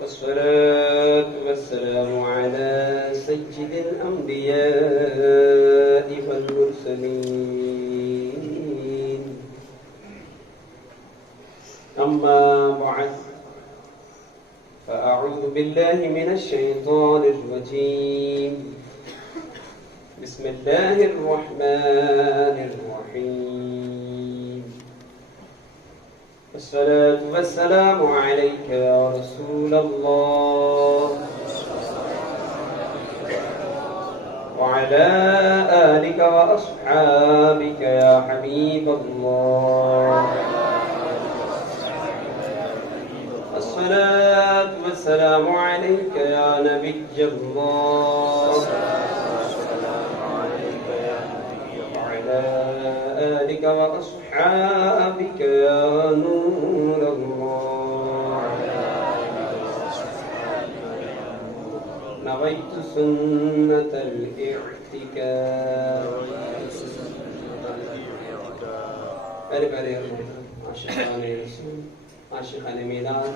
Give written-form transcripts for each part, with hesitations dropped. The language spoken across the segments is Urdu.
والصلاة والسلام على سيد الأنبياء والمرسلين أما بعد فأعوذ بالله من الشيطان الرجيم بسم الله الرحمن الرحيم الصلاة والسلام عليك يا رسول الله وعلى آلك وأصحابك يا حبيب الله الصلاة والسلام عليك يا نبي الله وعلى آلك وأصحابك يا نور الله نويت سنة الاعتكاف عاشقان رسول عاشقان میلاد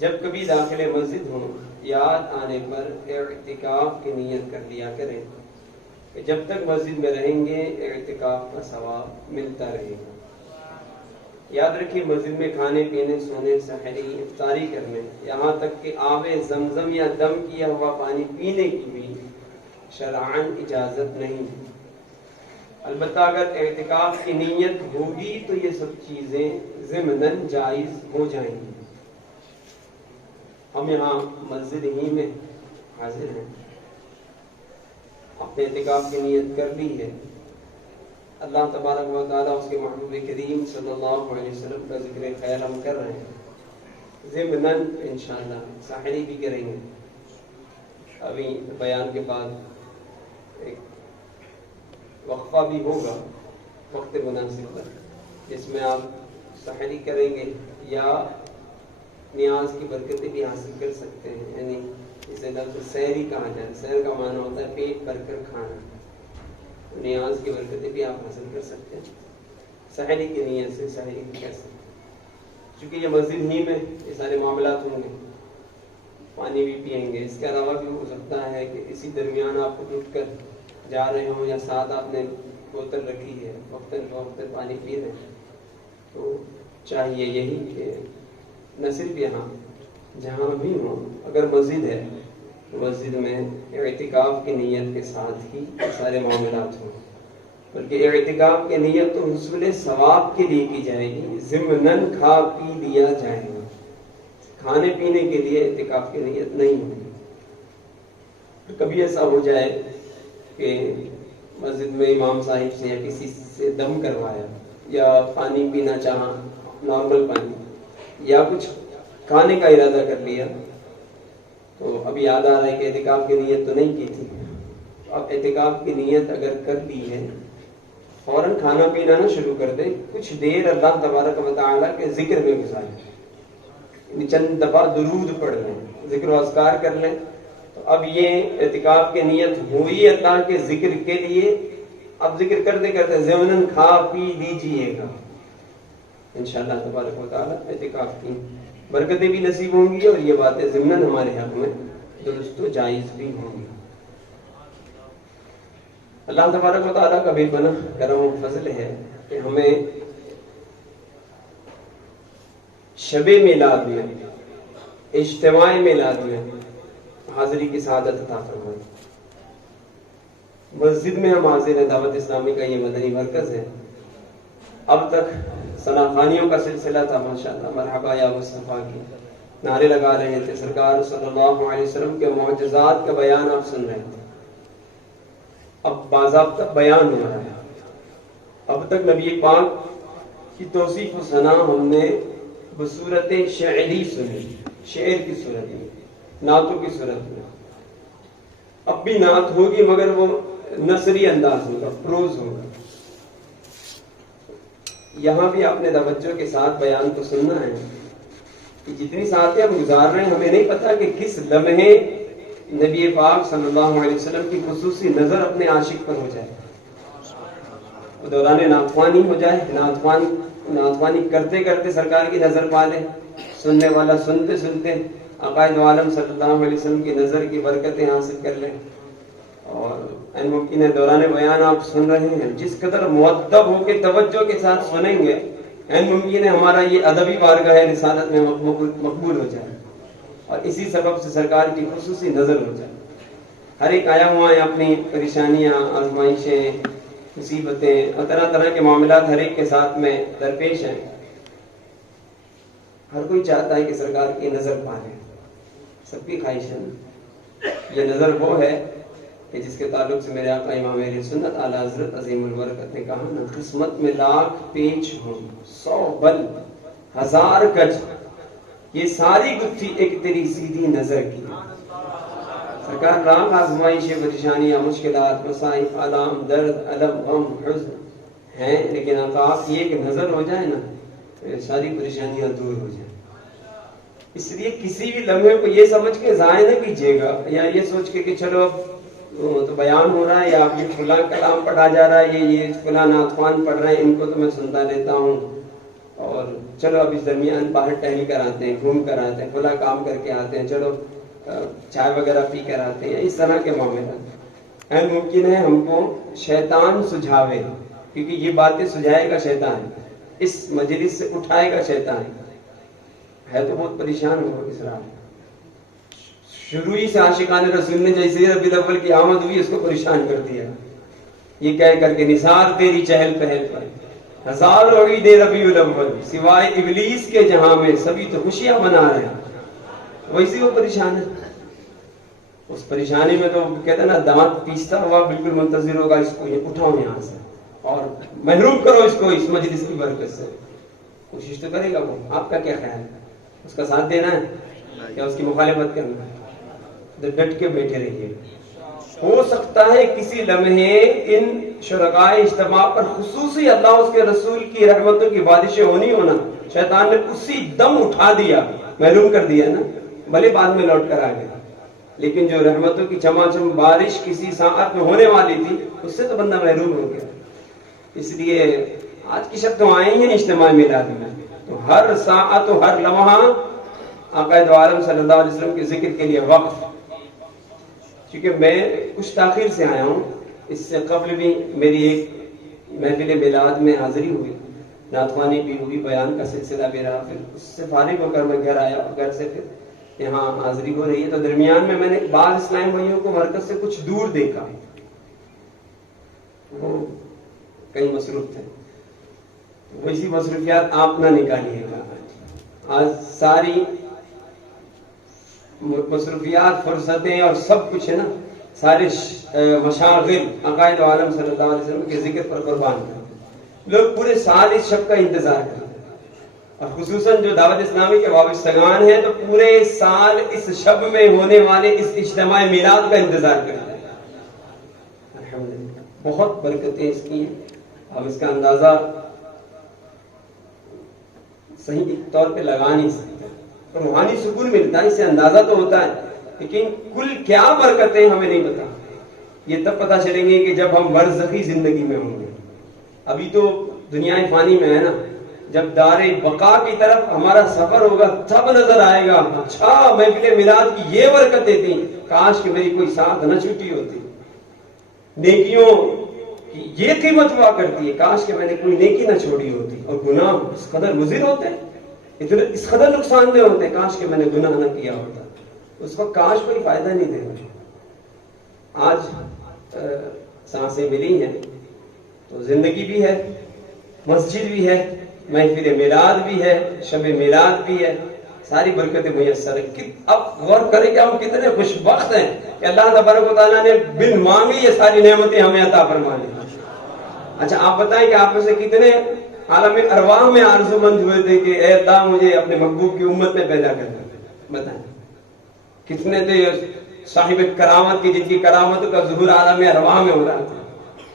جب کبھی داخل مسجد ہوں یاد آنے پر اعتکاف کی نیت کر لیا کریں کہ جب تک مسجد میں رہیں گے اعتکاف کا ثواب ملتا رہے گا۔ یاد رکھیے مسجد میں کھانے پینے سونے سحری افطاری کرنے یہاں تک کہ آب زمزم یا دم کیا ہوا پانی پینے کی بھی شرعاً اجازت نہیں ہے۔ البتہ اگر اعتکاف کی نیت ہوگی تو یہ سب چیزیں ضمناً جائز ہو جائیں گی۔ ہم یہاں مسجد ہی میں حاضر ہیں، اپنے اعتکاف کی نیت کر لی ہے، اللہ تبارک و تعالیٰ اس کے محبوب کریم صلی اللہ علیہ وسلم کا ذکر خیر ہم کر رہے ہیں، ضمناً انشاءاللہ ساحری بھی کریں گے۔ ابھی بیان کے بعد ایک وقفہ بھی ہوگا وقت مناسب پر، جس میں آپ سحری کریں گے یا نیاز کی برکتیں بھی حاصل کر سکتے ہیں، یعنی اسے لفظ سحری کہا جائے۔ سحر کا معنی ہوتا ہے پیٹ بھر کر کھانا، نیاز کی برکتیں بھی آپ حاصل کر سکتے ہیں سحری کی نیت سے، سحری بھی کر سکتے ہیں۔ چونکہ یہ مسجد ہی میں یہ سارے معاملات ہوں گے، پانی بھی پئیں گے، اس کے علاوہ بھی ہو سکتا ہے کہ اسی درمیان آپ اٹھ کر جا رہے ہوں یا ساتھ آپ نے بوتل رکھی ہے، وقتاً فوقتاً پانی پی رہے ہیں، تو چاہیے یہی کہ نہ صرف یہاں جہاں بھی ہوں، اگر مسجد ہے تو مسجد میں اعتکاف کی نیت کے ساتھ ہی سارے معاملات ہوں، بلکہ اعتکاف کی نیت تو حصول ثواب کے لیے کی جائے گی، ضمناً کھا پی لیا جائے گا، کھانے پینے کے لیے اعتکاف کی نیت نہیں ہوگی۔ کبھی ایسا ہو جائے کہ مسجد میں امام صاحب سے یا کسی سے دم کروایا یا پانی پینا چاہا نارمل پانی یا کچھ کھانے کا ارادہ کر لیا، تو اب یاد آ رہا ہے کہ اعتکاف کی نیت تو نہیں کی تھی۔ اب اعتکاف کی نیت اگر کر لی ہے فوراً کھانا پینا نہ شروع کر دیں، کچھ دیر اللہ تبارک و تعالیٰ کے ذکر میں گزاریں، چند دفعہ درود پڑھ لیں، ذکر و اذکار کر لیں، تو اب یہ اعتکاف کی نیت ہوئی اللہ کے ذکر کے لیے، اب ذکر کرتے کرتے ضمناً کھا پی لیجئے گا، انشاءاللہ تبارک و تعالیٰ اعتکاف کی برکتیں بھی نصیب ہوں گی اور یہ باتیں ضمناً ہمارے حق میں درست و جائز بھی ہوں گی۔ اللہ تبارک و تعالیٰ کا بے پناہ کرم و فضل ہے کہ ہمیں شب میلاد میں، اجتماع میلاد میں حاضری کی سعادت عطا فرمائے۔ مسجد میں ہم حاضر ہیں، دعوت اسلامی کا یہ مدنی مرکز ہے۔ اب تک ثناخانیوں کا سلسلہ تھا، ماشاءاللہ مرحبا یا مصطفیٰ کی نعرے لگا رہے تھے، سرکار صلی اللہ علیہ وسلم کے معجزات کا بیان آپ سن رہے تھے، اب باضابطہ بیان ہو رہا ہے۔ اب تک نبی پاک کی توصیف و ثنا ہم نے بصورت شعری سنی، شعر کی صورت میں، نعتوں کی صورت میں۔ اب بھی نعت ہوگی مگر وہ نثری انداز ہوگا، پروز ہوگا۔ یہاں بھی آپ نے توجہ کے ساتھ بیان کو سننا ہے کہ جتنی ساعتیں ہم گزار رہے ہیں ہمیں نہیں پتا کہ کس لمحے نبی پاک صلی اللہ علیہ وسلم کی خصوصی نظر اپنے عاشق پر ہو جائے، دوران ناتوانی ہو جائے، ناتوانی کرتے کرتے سرکار کی نظر پا لے سننے والا سنتے سنتے عقائد عالم صلی اللہ علیہ وسلم کی نظر کی برکتیں حاصل کر لیں. اور این ممکن ہے دوران بیان آپ سن رہے ہیں، جس قدر مؤدب ہو کے توجہ کے ساتھ سنیں گے این ممکن ہے ہمارا یہ ادبی بارگاہ رسالت میں مقبول ہو جائے، اور اسی سبب سے سرکار کی خصوصی نظر ہو جائے. ہر ایک آیا ہوا ہے اپنی پریشانیاں، آزمائشیں، مصیبتیں اور طرح طرح کے معاملات ہر ایک کے ساتھ میں درپیش ہیں. ہر کوئی چاہتا ہے کہ سرکار کی نظر پا لے، سب کی خواہش ہے. یہ نظر وہ ہے کہ جس کے تعلق سے میرے آقا امام اہل سنت اعلیٰ حضرت عظیم البرکت نے کہا نا، قسمت میں لاکھ پیچ ہوں 100 بل 1000 گج، یہ ساری گتھی ایک تیری سیدھی نظر کی. سرکار لاکھ آزمائشیں، پریشانیاں، مشکلات، مصائب، آلام، درد، الم، غم، حزن ہیں، لیکن آقا آپ کی ایک نظر ہو جائے نا ساری پریشانیاں دور ہو جائیں. اس لیے کسی بھی لمحے کو یہ سمجھ کے ضائع نہ کیجیے گا، یا یہ سوچ کے کہ چلو تو بیان ہو رہا ہے یا یہ فلاں کلام پڑھا جا رہا ہے، یہ فلاں نعت خوان پڑھ رہے ہیں، ان کو تو میں سنتا لیتا ہوں، اور چلو اب اس درمیان باہر ٹہل کر آتے ہیں، گھوم کر آتے ہیں، فلاں کام کر کے آتے ہیں، چلو چائے وغیرہ پی کر آتے ہیں. اس طرح کے معاملات ہیں. ممکن ہے ہم کو شیطان سجھاوے، کیونکہ یہ باتیں سجھائے گا شیطان، اس مجلس سے اٹھائے گا شیطان. ہے تو بہت پریشان ہو اس راہ. شروع ہی سے عاشقان رسول نے جیسے ربیع الاول کی آمد ہوئی اس کو پریشان کر دیا، یہ کہہ کر کے نثار تیری چہل پہل پر ہزار ہوگی دے ربیع الاول، سوائے ابلیس کے جہاں میں سبھی تو خوشیاں منا رہے ہیں. ویسے وہ پریشان ہے، اس پریشانی میں تو کہتے ہیں نا دانت پیستا ہوا بالکل منتظر ہوگا اس کو یہ اٹھاؤ یہاں سے اور محروم کرو اس کو اس مجلس کی برکت سے. کوشش تو کرے گا وہ. آپ کا کیا خیال ہے؟ اس کا ساتھ دینا ہے یا اس کی مخالفت کرنا ہے؟ ڈٹ کے بیٹھے رہیے. ہو سکتا ہے کسی لمحے ان شرکائے اجتماع پر خصوصی اللہ اس کے رسول کی رحمتوں کی بارشیں ہونی ہونا، شیطان نے اسی دم اٹھا دیا، محروم کر دیا نا، بھلے بعد میں لوٹ کر آ گیا، لیکن جو رحمتوں کی چماچم بارش کسی ساعت میں ہونے والی تھی اس سے تو بندہ محروم ہو گیا. اس لیے آج کی شب تو آئیں ہیں اجتماع میلاد میں، تو ہر ساعت و ہر لمحہ عقائد عالم صلی اللہ علیہ وسلم کے ذکر کے لیے وقف. کیونکہ میں کچھ تاخیر سے آیا ہوں، اس سے قبل بھی میری ایک محفل میلاد میں حاضری ہوئی، نعت خوانی بھی ہوئی، بیان کا سلسلہ بھی رہا، پھر اس سے فارغ ہو کر میں گھر آیا اور گھر سے پھر یہاں حاضری ہو رہی ہے. تو درمیان میں نے بعض اسلام بھائیوں کو مرکز سے کچھ دور دیکھا، وہ کئی مصروف تھے. ویسی مصروفیات آپ نہ نکالیے گا. آج ساری مصروفیات، فرصتیں اور سب کچھ ہے نا، سارے مشاغل عقائد عالم صلی اللہ علیہ وسلم کے ذکر پر قربان کرتے. لوگ پورے سال اس شب کا انتظار کرتے ہیں، اور خصوصاً جو دعوت اسلامی کے وابستگان ہیں تو پورے سال اس شب میں ہونے والے اس اجتماع میلاد کا انتظار کرتے ہیں. الحمدللہ بہت برکتیں اس کی ہیں. اب اس کا اندازہ صحیح طور پہ لگا نہیں سکتے. تو روحانی سکون ملتا ہے، اس سے اندازہ تو ہوتا ہے، لیکن کل کیا برکتیں ہمیں نہیں پتا. یہ تب پتا چلیں گے کہ جب ہم برزخی زندگی میں ہوں گے. ابھی تو دنیا فانی میں ہے نا، جب دار بقا کی طرف ہمارا سفر ہوگا تب نظر آئے گا اچھا محفل میلاد کی یہ برکتیں تھیں، کاش کہ میری کوئی ساتھ نہ چھوٹی ہوتی. نیکیوں کی یہ قیمت ہوا کرتی ہے، کاش کہ میں نے کوئی نیکی نہ چھوڑی ہوتی. اور گناہ اس قدر مضر ہوتے ہیں، اس قدر نقصان دہ ہوتے ہیں، کاش کہ میں نے گناہ نہ کیا ہوتا. اس کو کاش کوئی فائدہ نہیں دے رہا. آج سانسیں ملی ہیں تو زندگی بھی ہے، مسجد بھی ہے، محفل میلاد بھی ہے، شب میلاد بھی ہے، ساری برکتیں میسر ہیں. اب غور کریں کہ ہم کتنے خوش بخت ہیں کہ اللہ تبارک و تعالیٰ نے بن مانگے یہ ساری نعمتیں ہمیں عطا فرما لی. اچھا آپ بتائیں کہ آپ میں سے کتنے عالم ارواح میں آرزو مند ہوئے تھے کہ اے اللہ مجھے اپنے محبوب کی امت میں پیدا کر دے. بتائیں کتنے تھے صاحب کرامت کی جن کی کرامت کا ظہور عالم ارواح میں ہو رہا تھا؟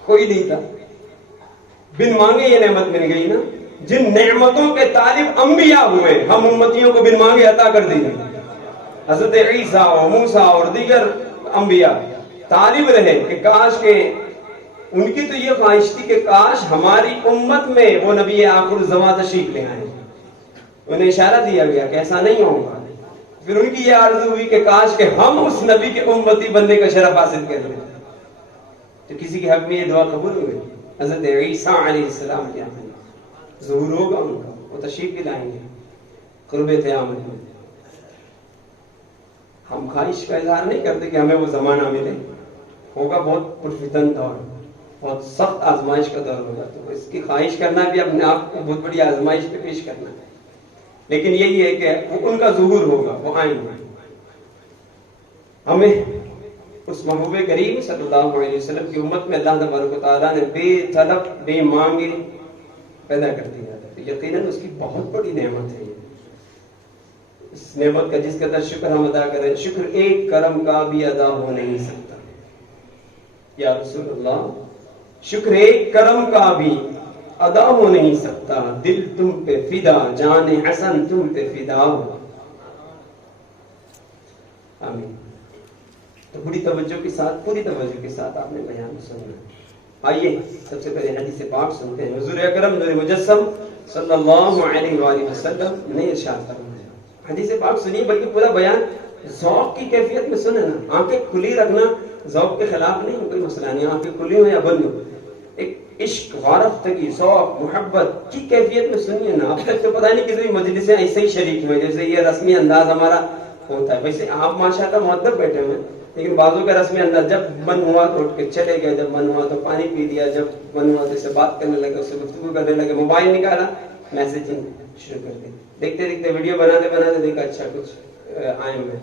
کوئی نہیں تھا. بن مانگے یہ نعمت مل گئی نا. جن نعمتوں کے طالب انبیاء ہوئے ہم امتیوں کو بن مانگے عطا کر دی. حضرت عیسیٰ اور موسیٰ اور دیگر انبیاء طالب رہے کہ کاش کے ان کی تو یہ خواہش تھی کہ کاش ہماری امت میں وہ نبی آخر الزمان تشریف لے آئیں. انہیں اشارہ دیا گیا کہ ایسا نہیں ہوگا. پھر ان کی یہ آرزو ہوئی کہ کاش کہ ہم اس نبی کے امتی بننے کا شرف حاصل کر لیں. تو کسی کے حق میں یہ دعا قبول ہوئی. حضرت عیسیٰ علیہ السلام کے یہاں ظہور ہوگا ان کا, وہ تشریف بھی لائیں گے قرب قیامت میں. ہم خواہش کا اظہار نہیں کرتے کہ ہمیں وہ زمانہ ملے, ہوگا بہت پرفتن دور, بہت سخت آزمائش کا دور ہوگا, تو اس کی خواہش کرنا بھی اپنے آپ کو بہت بڑی آزمائش پہ پیش کرنا ہے. لیکن یہی ہے کہ ان کا ظہور ہوگا, وہ آئیں گے. ہمیں اس محبوب کریم صلی اللہ علیہ وسلم کی امت میں اللہ تبارک و تعالیٰ نے بے طلب بے مانگے پیدا کر دیا ہے, تو یقیناً اس کی بہت بڑی نعمت ہے. اس نعمت کا جس قدر شکر ہم ادا کریں, شکر ایک کرم کا بھی ادا ہو نہیں سکتا. یا رسول اللہ, شکر ایک کرم کا بھی ادا ہو نہیں سکتا. دل تم پہ فدا, جان حسن تم پہ فدا ہو. آمین. تو بڑی توجہ کے ساتھ, پوری توجہ کے ساتھ آپ نے بیان سننا. آئیے سب سے پہلے حدیث پاک سنتے ہیں. حضور اکرم نور مجسم صلی اللہ علیہ وآلہ وسلم نے ارشاد فرمایا. حدیث پاک سنیے, بلکہ پورا بیان ذوق کی کیفیت میں سننا. آنکھیں کھلی رکھنا ذوق کے خلاف نہیں, کوئی مسئلہ نہیں. آنکھیں کھلی ہو یا بند ہو, ایک عشق, وارفتگی, ذوق, محبت کی کیفیت میں سنیے نا. اب تک تو پتہ نہیں کسی مجلس سے ایسے ہی شریک ہوئے جیسے یہ رسمی انداز ہمارا ہوتا ہے. ویسے آپ ماشاءاللہ مؤدب بیٹھے ہوئے, لیکن بعضوں کا رسمی انداز جب من ہوا تو اٹھ کے چلے گئے, جب من ہوا تو پانی پی لیا, جب من ہوا تو اس سے بات کرنے لگے, اس سے گفتگو کرنے لگے, موبائل نکالا, میسیجنگ شروع کر دی. دیکھتے دیکھتے ویڈیو بناتے بناتے دیکھا اچھا کچھ آئے ہوئے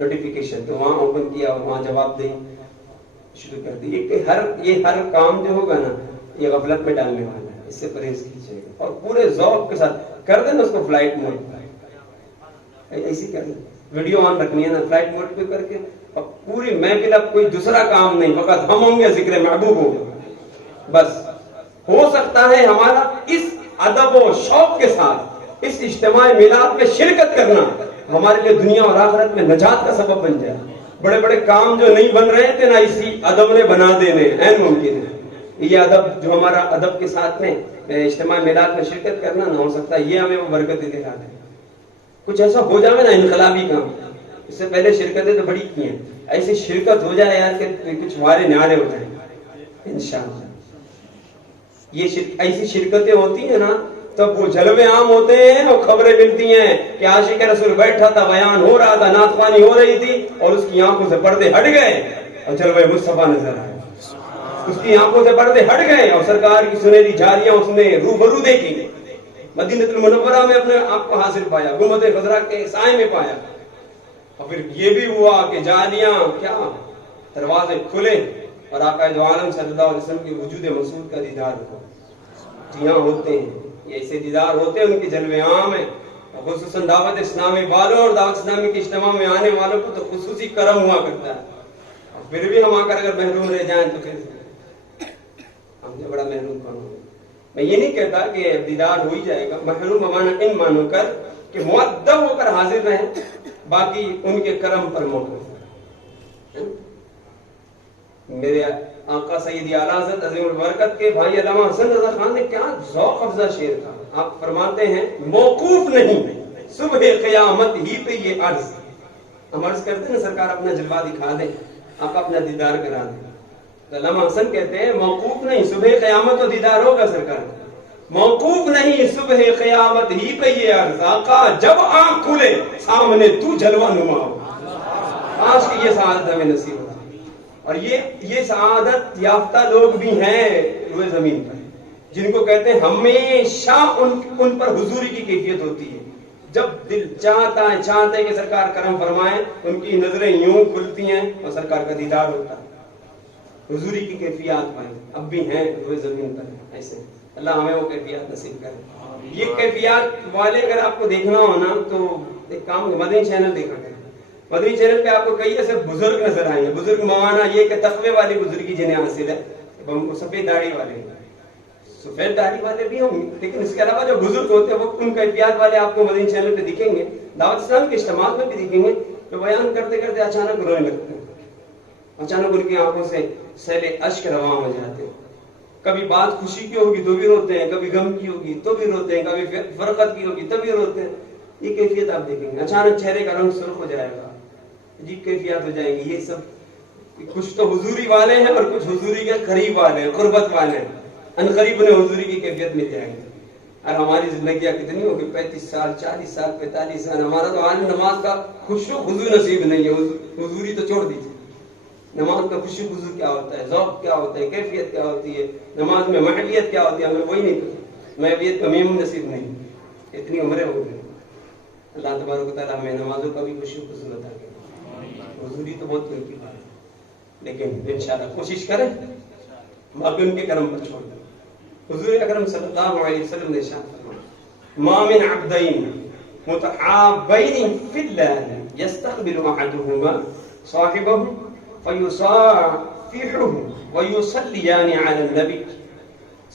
نوٹیفیکیشن, تو وہاں اوپن کیا, وہاں جواب دیں شروع کر دی. یہ ہر کام جو ہوگا نا یہ غفلت میں ڈالنے والا ہے, اس سے پرہیز کیجیے گا. اور پورے ذوق کے ساتھ کر دیں نا اس کو فلائٹ موڈ, ایسی کر دیں. ویڈیو آن رکھنی ہے نا فلائٹ موڈ پہ کر کے, اور پوری محفل, اب کوئی دوسرا کام نہیں, فقط ہم ہوں گے, ذکر محبوب ہوگا. بس ہو سکتا ہے ہمارا اس ادب و شوق کے ساتھ اس اجتماع میلاد میں شرکت کرنا ہمارے لیے دنیا اور آخرت میں نجات کا سبب بن جائے. بڑے بڑے کام جو نہیں بن رہے تھے نا اسی ادب نے بنا دینے عین ممکن ہے. یہ ادب جو ہمارا ادب کے ساتھ میں اجتماع میلاد میں شرکت کرنا نہ ہو سکتا, یہ ہمیں وہ برکتیں دکھا دے. کچھ ایسا ہو جائے نا انقلابی کام, اس سے پہلے شرکتیں تو بڑی کی ہیں, ایسی شرکت ہو جائے یار کہ کچھ وارے نعرے ہو جائیں انشاءاللہ. یہ ایسی شرکتیں ہوتی ہیں نا تب وہ جلوے عام ہوتے ہیں, اور خبریں ملتی ہیں کہ عاشق رسول بیٹھا تھا, بیان ہو رہا تھا, نعت خوانی ہو رہی تھی, اور اس کی آنکھوں سے پردے ہٹ گئے اور جلوے مصطفیٰ نظر آئے. اس کی آنکھوں سے پردے ہٹ گئے اور سرکار کی سنہری جھاریاں اس نے روبرو دیکھی. مدینہ المنورہ میں اپنے آپ کو حاصل پایا, گنبد خضرا کے سائے میں پایا. اور پھر یہ بھی ہوا کہ جالیاں کیا دروازے کھلے اور آقا دو عالم صلی اللہ علیہ وسلم کے وجود مسعود کا دیدار ہوا. جی ہاں ہوتے ہیں, یہ ایسے دیدار ہوتے ہیں, ان کے جلوے عام ہیں. خصوصاً دعوت اسلامی والوں اور دعوت اسلامی کے اجتماع میں آنے والوں کو تو خصوصی کرم ہوا کرتا ہے. اور پھر بھی ہم آ کر اگر محروم رہ جائیں تو پھر ہم سے بڑا محروم کون ہوگا. میں یہ نہیں کہتا کہ دیدار ہو ہی جائے گا, محروم مانا ان مانو کر کہ مؤدب ہو کر حاضر رہیں, باقی ان کے کرم پر موقع. میرے آقا سیدی اعلیٰ حضرت عظیم البرکت کے بھائی علامہ حسن رضا خان نے کیا ذوق افزا شعر کہا. آپ فرماتے ہیں موقوف نہیں صبح قیامت ہی پہ یہ عرض. ہم عرض کرتے ہیں سرکار اپنا جلوہ دکھا دیں, آپ اپنا دیدار کرا دیں. علامہ حسن کہتے ہیں موقوف نہیں, صبح قیامت تو دیدار ہوگا سرکار. موقوف نہیں صبح قیامت ہی پہ یہ عرض, آقا جب آنکھ کھلے سامنے تو جلوہ نما ہو. کاش کہ یہ سعادت ہمیں نصیب ہو. اور یہ سعادت یافتہ لوگ بھی ہیں روئے زمین پر, جن کو کہتے ہیں ہمیشہ ان پر حضوری کی کیفیت ہوتی ہے. جب دل چاہتا ہے کہ سرکار کرم فرمائیں, ان کی نظریں یوں کھلتی ہیں اور سرکار کا دیدار ہوتا ہے. حضوری کی کیفیات پائیں, اب بھی ہیں روئے زمین پر ایسے. اللہ ہمیں وہ کیفیات نصیب کرے. یہ کیفیات والے اگر آپ کو دیکھنا ہو نا تو ایک کام, مدنی چینل دیکھا کریں. مدنی چینل پہ آپ کو کئی ایسے بزرگ نظر آئیں گے. بزرگ مانا یہ کہ تقوی والی بزرگی جنہیں حاصل ہے, سفید داڑھی والے, سفید داڑھی والے بھی ہوں, لیکن اس کے علاوہ جو بزرگ ہوتے ہیں وہ ان کیفیات والے آپ کو مدنی چینل پہ دکھیں گے. دعوت اسلام کے اجتماع میں بھی دکھیں گے, جو بیان کرتے کرتے اچانک رونے لگتے ہیں, اچانک ان کی آنکھوں سے سیل اشک رواں ہو جاتے ہیں. کبھی بات خوشی کی ہوگی تو بھی روتے ہیں، کبھی غم کی ہوگی تو بھی روتے ہیں، کبھی فرقت کی ہوگی تو بھی روتے ہیں. یہ کیفیت آپ دیکھیں گے. اچانک چہرے کا رنگ سرخ ہو جائے گا، عجیب کیفیات ہو جائیں گی. یہ سب کچھ تو حضوری والے ہیں اور کچھ حضوری کے قریب والے ہیں، قربت والے ہیں. ان قریب انہیں حضوری کی کیفیت مل جائے گی. اور ہماری زندگیاں کتنی ہوگی، 35 سال 40 سال 45 سال. ہمارا تو آج نماز کا خشوع خضوع نصیب نہیں ہے. حضوری تو چھوڑ دیجیے. نماز کا خشوع خضوع کیا ہوتا ہے، ذوق کیا ہوتا ہے، کیفیت کیا ہوتی ہے، نماز میں محلیت کیا ہوتی ہے، ہمیں وہی نہیں پتا. محلیت کا میم نصیب نہیں. اتنی عمریں ہو گئی. اللہ تبارک و تعالیٰ ہمیں نمازوں کا بھی خشوع خضوع عطا کرے. حضوری تو بہت دور کی بات ہے، لیکن انشاءاللہ کوشش کریں، باقی ان کے کرم پر چھوڑ دیں. حضور اکرم صلی اللہ علیہ وسلم نے ارشاد فرمایا: ما من عبدین متحابین فی اللہ یستقبل احدہما صاحبہ فیصافحہ ویصلیان علی النبی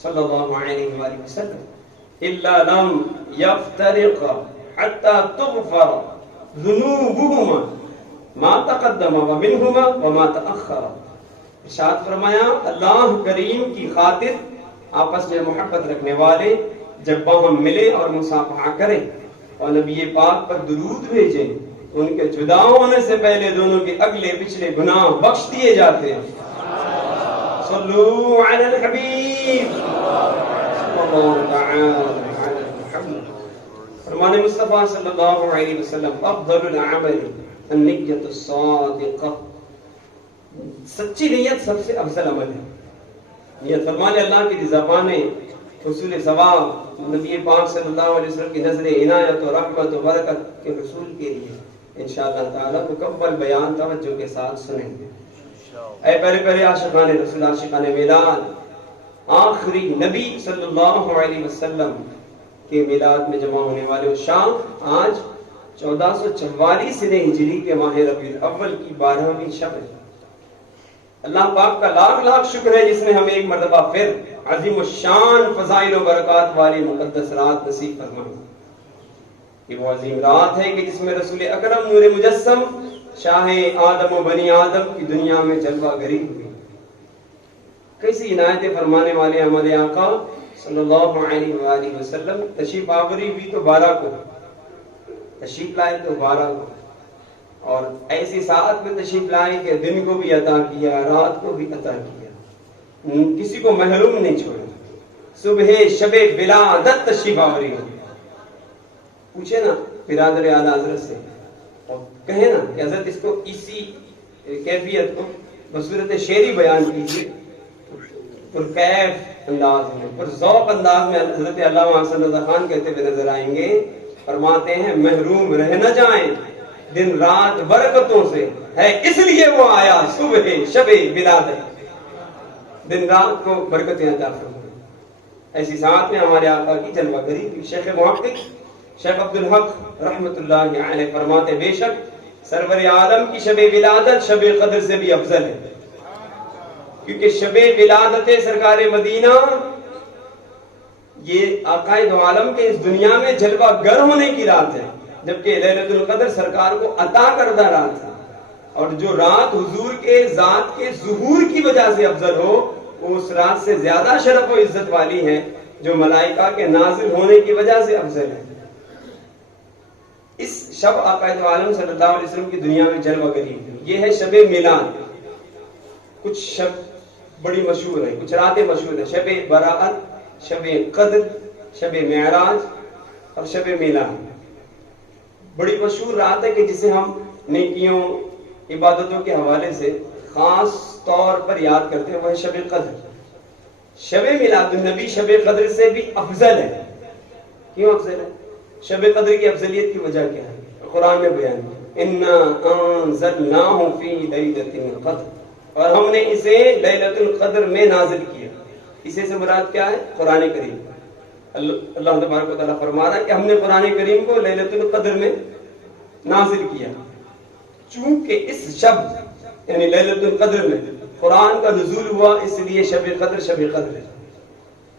صلی اللہ علیہ وآلہ وسلم الا لم یفترقا حتی تغفر ذنوبہما ما تقدم ومنہما وما تأخر. ارشاد فرمایا اللہ کریم کی خاطر آپس میں محبت رکھنے والے جب باہم ملے اور مصافحہ کریں اور نبی پاک پر درود بھیجیں، ان کے جدا ہونے سے پہلے دونوں کے اگلے پچھلے گناہ بخش دیے جاتے ہیں. صلو علی الحبیب صلی اللہ تعالی علی محمد. فرمان مصطفیٰ صلی اللہ علیہ وسلم: افضل العمل النیت الصادقہ. سچی نیت سب سے افضل عمل ہے. نیت فرمان اللہ کی رضا پانے، حصول ثواب، نبی پاک صلی اللہ علیہ وسلم کی نظر عنایت و رحمت و برکت کے حصول کے لیے انشاءاللہ تعالی مکمل بیان توجہ کے ساتھ سنیں گے. اے پیارے عاشقان رسول، عاشقان میلاد، آخری نبی صلی اللہ علیہ وسلم کے میلاد میں جمع ہونے والے شام، آج 1444 ہجری کے ماہ ربیع الاول کی 12ویں شب ہے. اللہ پاک کا لاکھ لاکھ شکر ہے جس نے ہمیں ایک مرتبہ پھر عظیم الشان فضائل و برکات والی مقدس رات نصیب فرمائی. یہ وہ عظیم رات ہے کہ جس میں رسول اکرم نور مجسم شاہ آدم و بنی آدم کی دنیا میں جلوہ گری ہوئی. کیسی عنایت فرمانے والے ہمارے آقا صلی اللہ علیہ وآلہ وسلم تشریف آوری ہوئی تو 12 کو، تشریف لائے تو 12 کو، اور ایسی ساعت میں تشریف لائے کہ دن کو بھی عطا کیا، رات کو بھی عطا کیا، کسی کو محروم نہیں چھوڑا. صبح شب ولادت تشریف آوری ہو. پوچھے نا برادر اعلیٰ حضرت سے اور کہیں نا کہ حضرت اس کو اسی کیفیت کو بصورت شعری بیان کیجیے، پرکیف انداز میں، پرذوق انداز میں حضرت علامہ حسن رضا خان کہتے ہوئے نظر آئیں گے. فرماتے ہیں محروم رہ نہ جائیں دن رات برکتوں سے، ہے اس لیے وہ آیا صبح شب ولادت، دن رات کو برکتیں عطا فرمائیں. ایسی ساعت میں ہمارے آقا کی جلوہ گری ہوئی. شیخ محقق شیخ عبد الحق رحمۃ اللہ علیہ فرماتے: بے شک سرور عالم کی شب ولادت شب قدر سے بھی افضل ہے، کیونکہ شب ولادت سرکار مدینہ یہ عقائد عالم کے اس دنیا میں جلوہ گر ہونے کی رات ہے، جبکہ لیلۃ القدر سرکار کو عطا کردہ رات ہے. اور جو رات حضور کے ذات کے ظہور کی وجہ سے افضل ہو وہ اس رات سے زیادہ شرف و عزت والی ہے جو ملائکہ کے نازل ہونے کی وجہ سے افضل ہے. اس شب عقائد عالم صلی اللہ علیہ وسلم کی دنیا میں جلوہ گری. یہ ہے شب میلاد. کچھ شب بڑی مشہور ہیں، کچھ راتیں مشہور ہیں: شب براءت، شب قدر، شب معراج اور شب میلاد. بڑی مشہور رات ہے کہ جسے ہم نیکیوں عبادتوں کے حوالے سے خاص طور پر یاد کرتے ہیں، وہ ہے شب قدر. شب میلاد النبی شب قدر سے بھی افضل ہے. کیوں افضل ہے؟ شب قدر کی افضلیت کی وجہ کیا ہے؟ قرآن نے بیان کیا: انا انزلناہ فی لیلۃ القدر، اور ہم نے اسے لیلۃ القدر میں نازل کیا. اسے سے مراد کیا ہے؟ قرآن کریم. اللہ تبارک و تعالیٰ فرما رہا ہے کہ ہم نے قرآن کریم کو لیلۃ القدر میں نازل کیا. چونکہ اس شب یعنی لیلۃ القدر میں قرآن کا نزول ہوا، اس لیے شب قدر شب قدر ہے.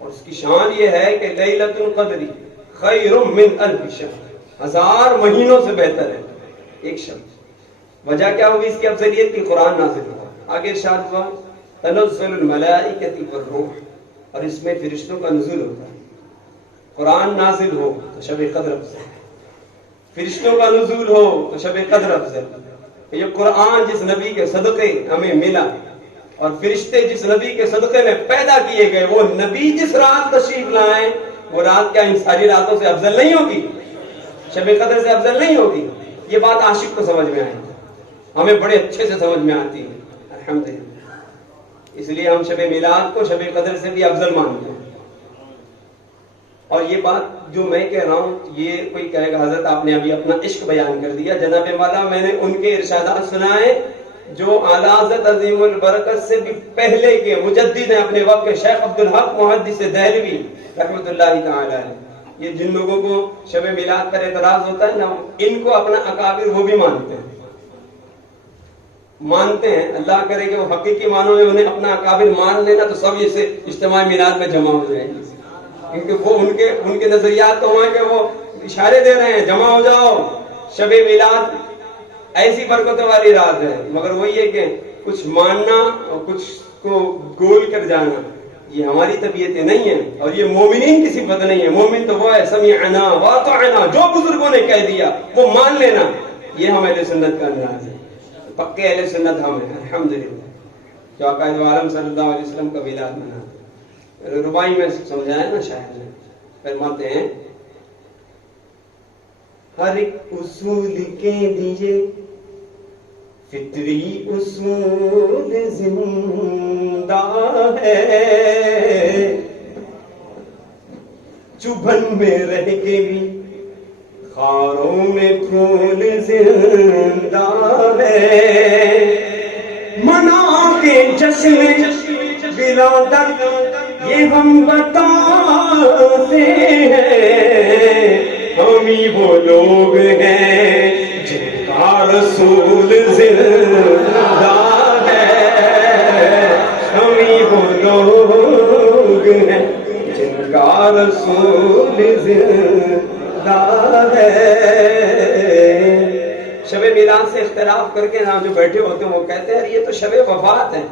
اور اس کی شان یہ ہے کہ لیلۃ القدر خیر من الف شہر، 1000 مہینوں سے بہتر ہے ایک شب. وجہ کیا ہوگی اس کی افضلیت کی؟ قرآن نازل ہوا. آگے ارشاد ہوا: تنزل الملائکۃ والروح، اور اس میں فرشتوں کا نزول ہوتا ہے. قرآن نازل ہو تو شب قدر افضل, فرشتوں کا نزول ہو تو شب قدر افضل. یہ قرآن جس نبی کے صدقے ہمیں ملا اور فرشتے جس نبی کے صدقے میں پیدا کیے گئے, وہ نبی جس رات تشریف لائیں وہ رات کیا ان ساری راتوں سے افضل نہیں ہوگی؟ شب قدر سے افضل نہیں ہوگی؟ یہ بات عاشق کو سمجھ میں آئی, ہمیں بڑے اچھے سے سمجھ میں آتی ہے الحمدللہ. اس لیے ہم شب میلاد کو شب قدر سے بھی افضل مانتے ہیں. اور یہ بات جو میں کہہ رہا ہوں, یہ کوئی کہے گا حضرت آپ نے ابھی اپنا عشق بیان کر دیا. جناب والا میں نے ان کے ارشادات سنائے جو اعلیٰ حضرت عظیم البرکت سے بھی پہلے کے مجدد ہیں اپنے وقت کے, شیخ عبدالحق محدث دہلوی رحمۃ اللہ تعالی علیہ. یہ جن لوگوں کو شب میلاد پر اعتراض ہوتا ہے نا, ان کو اپنا اکابر وہ بھی مانتے ہیں. اللہ کرے کہ وہ حقیقی معنوں میں انہیں اپنا اکابر مان لینا تو سب اسے اجتماع میلاد میں جمع ہو جائیں گے, کیونکہ وہ ان کے نظریات تو ہیں کہ وہ اشارے دے رہے ہیں جمع ہو جاؤ, شب میلاد ایسی برکتوں والی رات ہے. مگر وہی ہے کہ کچھ ماننا اور کچھ کو گول کر جانا یہ ہماری طبیعتیں نہیں ہیں, اور یہ مومنین کی صفت نہیں ہے. مومن تو وہ ہے سمعنا واطعنا, جو بزرگوں نے کہہ دیا وہ مان لینا. یہ ہم اہل سنت کا انداز ہے, پکے اہل سنت ہم ہیں الحمدللہ, جو آقا عالم صلی اللہ علیہ وسلم کا میلاد مناتے ہیں. ربائی میں سمجھایا نا شاعر نے, فرماتے ہیں ہر ایک اصول کے لیے فطری اصول زندہ ہے, چبھن میں رہ کے بھی خاروں میں پھول زندہ ہے. منا کے جشن برادر یہ ہم بتاتے ہیں, ہم ہی وہ لوگ ہیں جن کا رسول زندہ ہے. ہم ہی وہ لوگ ہیں جن کا رسول زندہ ہے. شب میلاد سے اختلاف کر کے جو بیٹھے ہوتے ہیں وہ کہتے ہیں یہ تو شب وفات ہے,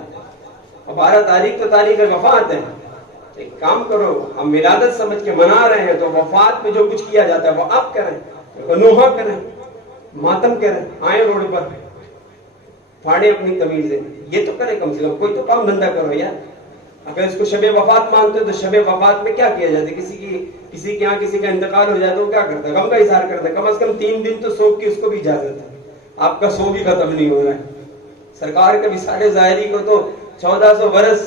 12 تاریخ تو تاریخ وفات ہے. ایک کام کرو, ہم میلادت سمجھ کے منا رہے ہیں تو وفات میں جو کچھ کیا جاتا ہے وہ آپ کریں, نوحہ کریں, ماتم کریں, آئیں روڈ پر پھاڑیں اپنی تمیزیں, یہ تو کریں کم سے کم, کوئی تو کام دھندا کرو یار. اگر اس کو شب وفات مانتے تو شب وفات میں کیا کیا جاتا ہے؟ کسی کے یہاں کسی کا انتقال ہو جائے تو وہ کیا کرتا ہے؟ غم کا اظہار کرتا ہے. کم از کم 3 دن تو سوگ کی اس کو بھی اجازت ہے. آپ کا سوگ ہی ختم نہیں ہو رہا ہے. سرکار کے وصال ظاہری کو تو 1400 برس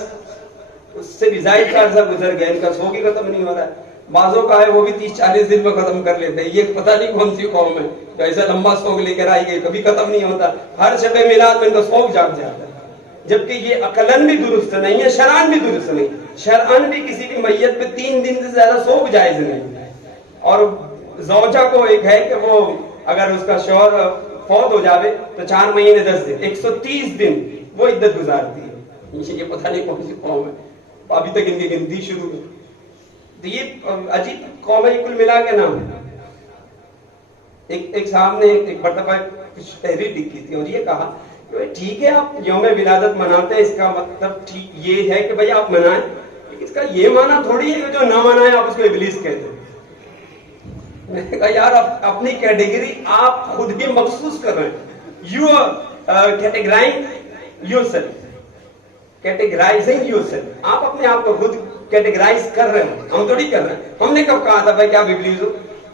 اس سے بھی زائد کا عرصہ گزر گیا, ان کا سوگ ہی ختم نہیں ہو رہا ہے. بعضوں کا ہے وہ بھی 30-40 دن میں ختم کر لیتے ہیں. یہ پتہ نہیں کون سی قوم ہے جو ایسا لمبا سوگ لے کر آئی گئی, کبھی ختم نہیں ہوتا. ہر شب میلاد میں ان کا سوگ جاگ جاتا ہے, جبکہ یہ عقلاً بھی درست نہیں ہے, شرعاً بھی درست نہیں. شرعاً بھی کسی کی میت پہ 3 دن سے زیادہ سوگ جائز نہیں. اور زوجہ کو ایک ہے کہ وہ اگر اس کا شوہر فوت ہو جاوے تو 4 مہینے 10 دن 130 دن وہ عدت گزارتی ہے. یہ پتہ نہیں کون سی قوم ہے, ابھی تک ان کی گنتی شروع ہے. تو یہ عجیب قوم ہے, کل ملا کے نام ہے. ایک صاحب نے ایک مرتبہ کچھ تحریر لکھی تھی اور یہ کہا کہ ٹھیک ہے آپ یوم ولادت مناتے ہیں, اس کا مطلب ٹھیک یہ ہے کہ بھائی آپ منائیں, لیکن اس کا یہ معنی تھوڑی ہے کہ جو نہ منائیں آپ اس کو ابلیس کہتے ہیں. میں نے کہا یار اپنی کیٹیگری آپ خود بھی مخصوص کر رہے ہیں. You are categorising yourself, categorising yourself. آپ اپنے آپ کو خود کیٹیگرائز کر رہے ہیں, ہم تھوڑی کر رہے ہیں. ہم نے کب کہا تھا بھائی کہ آپ ابلیس ہو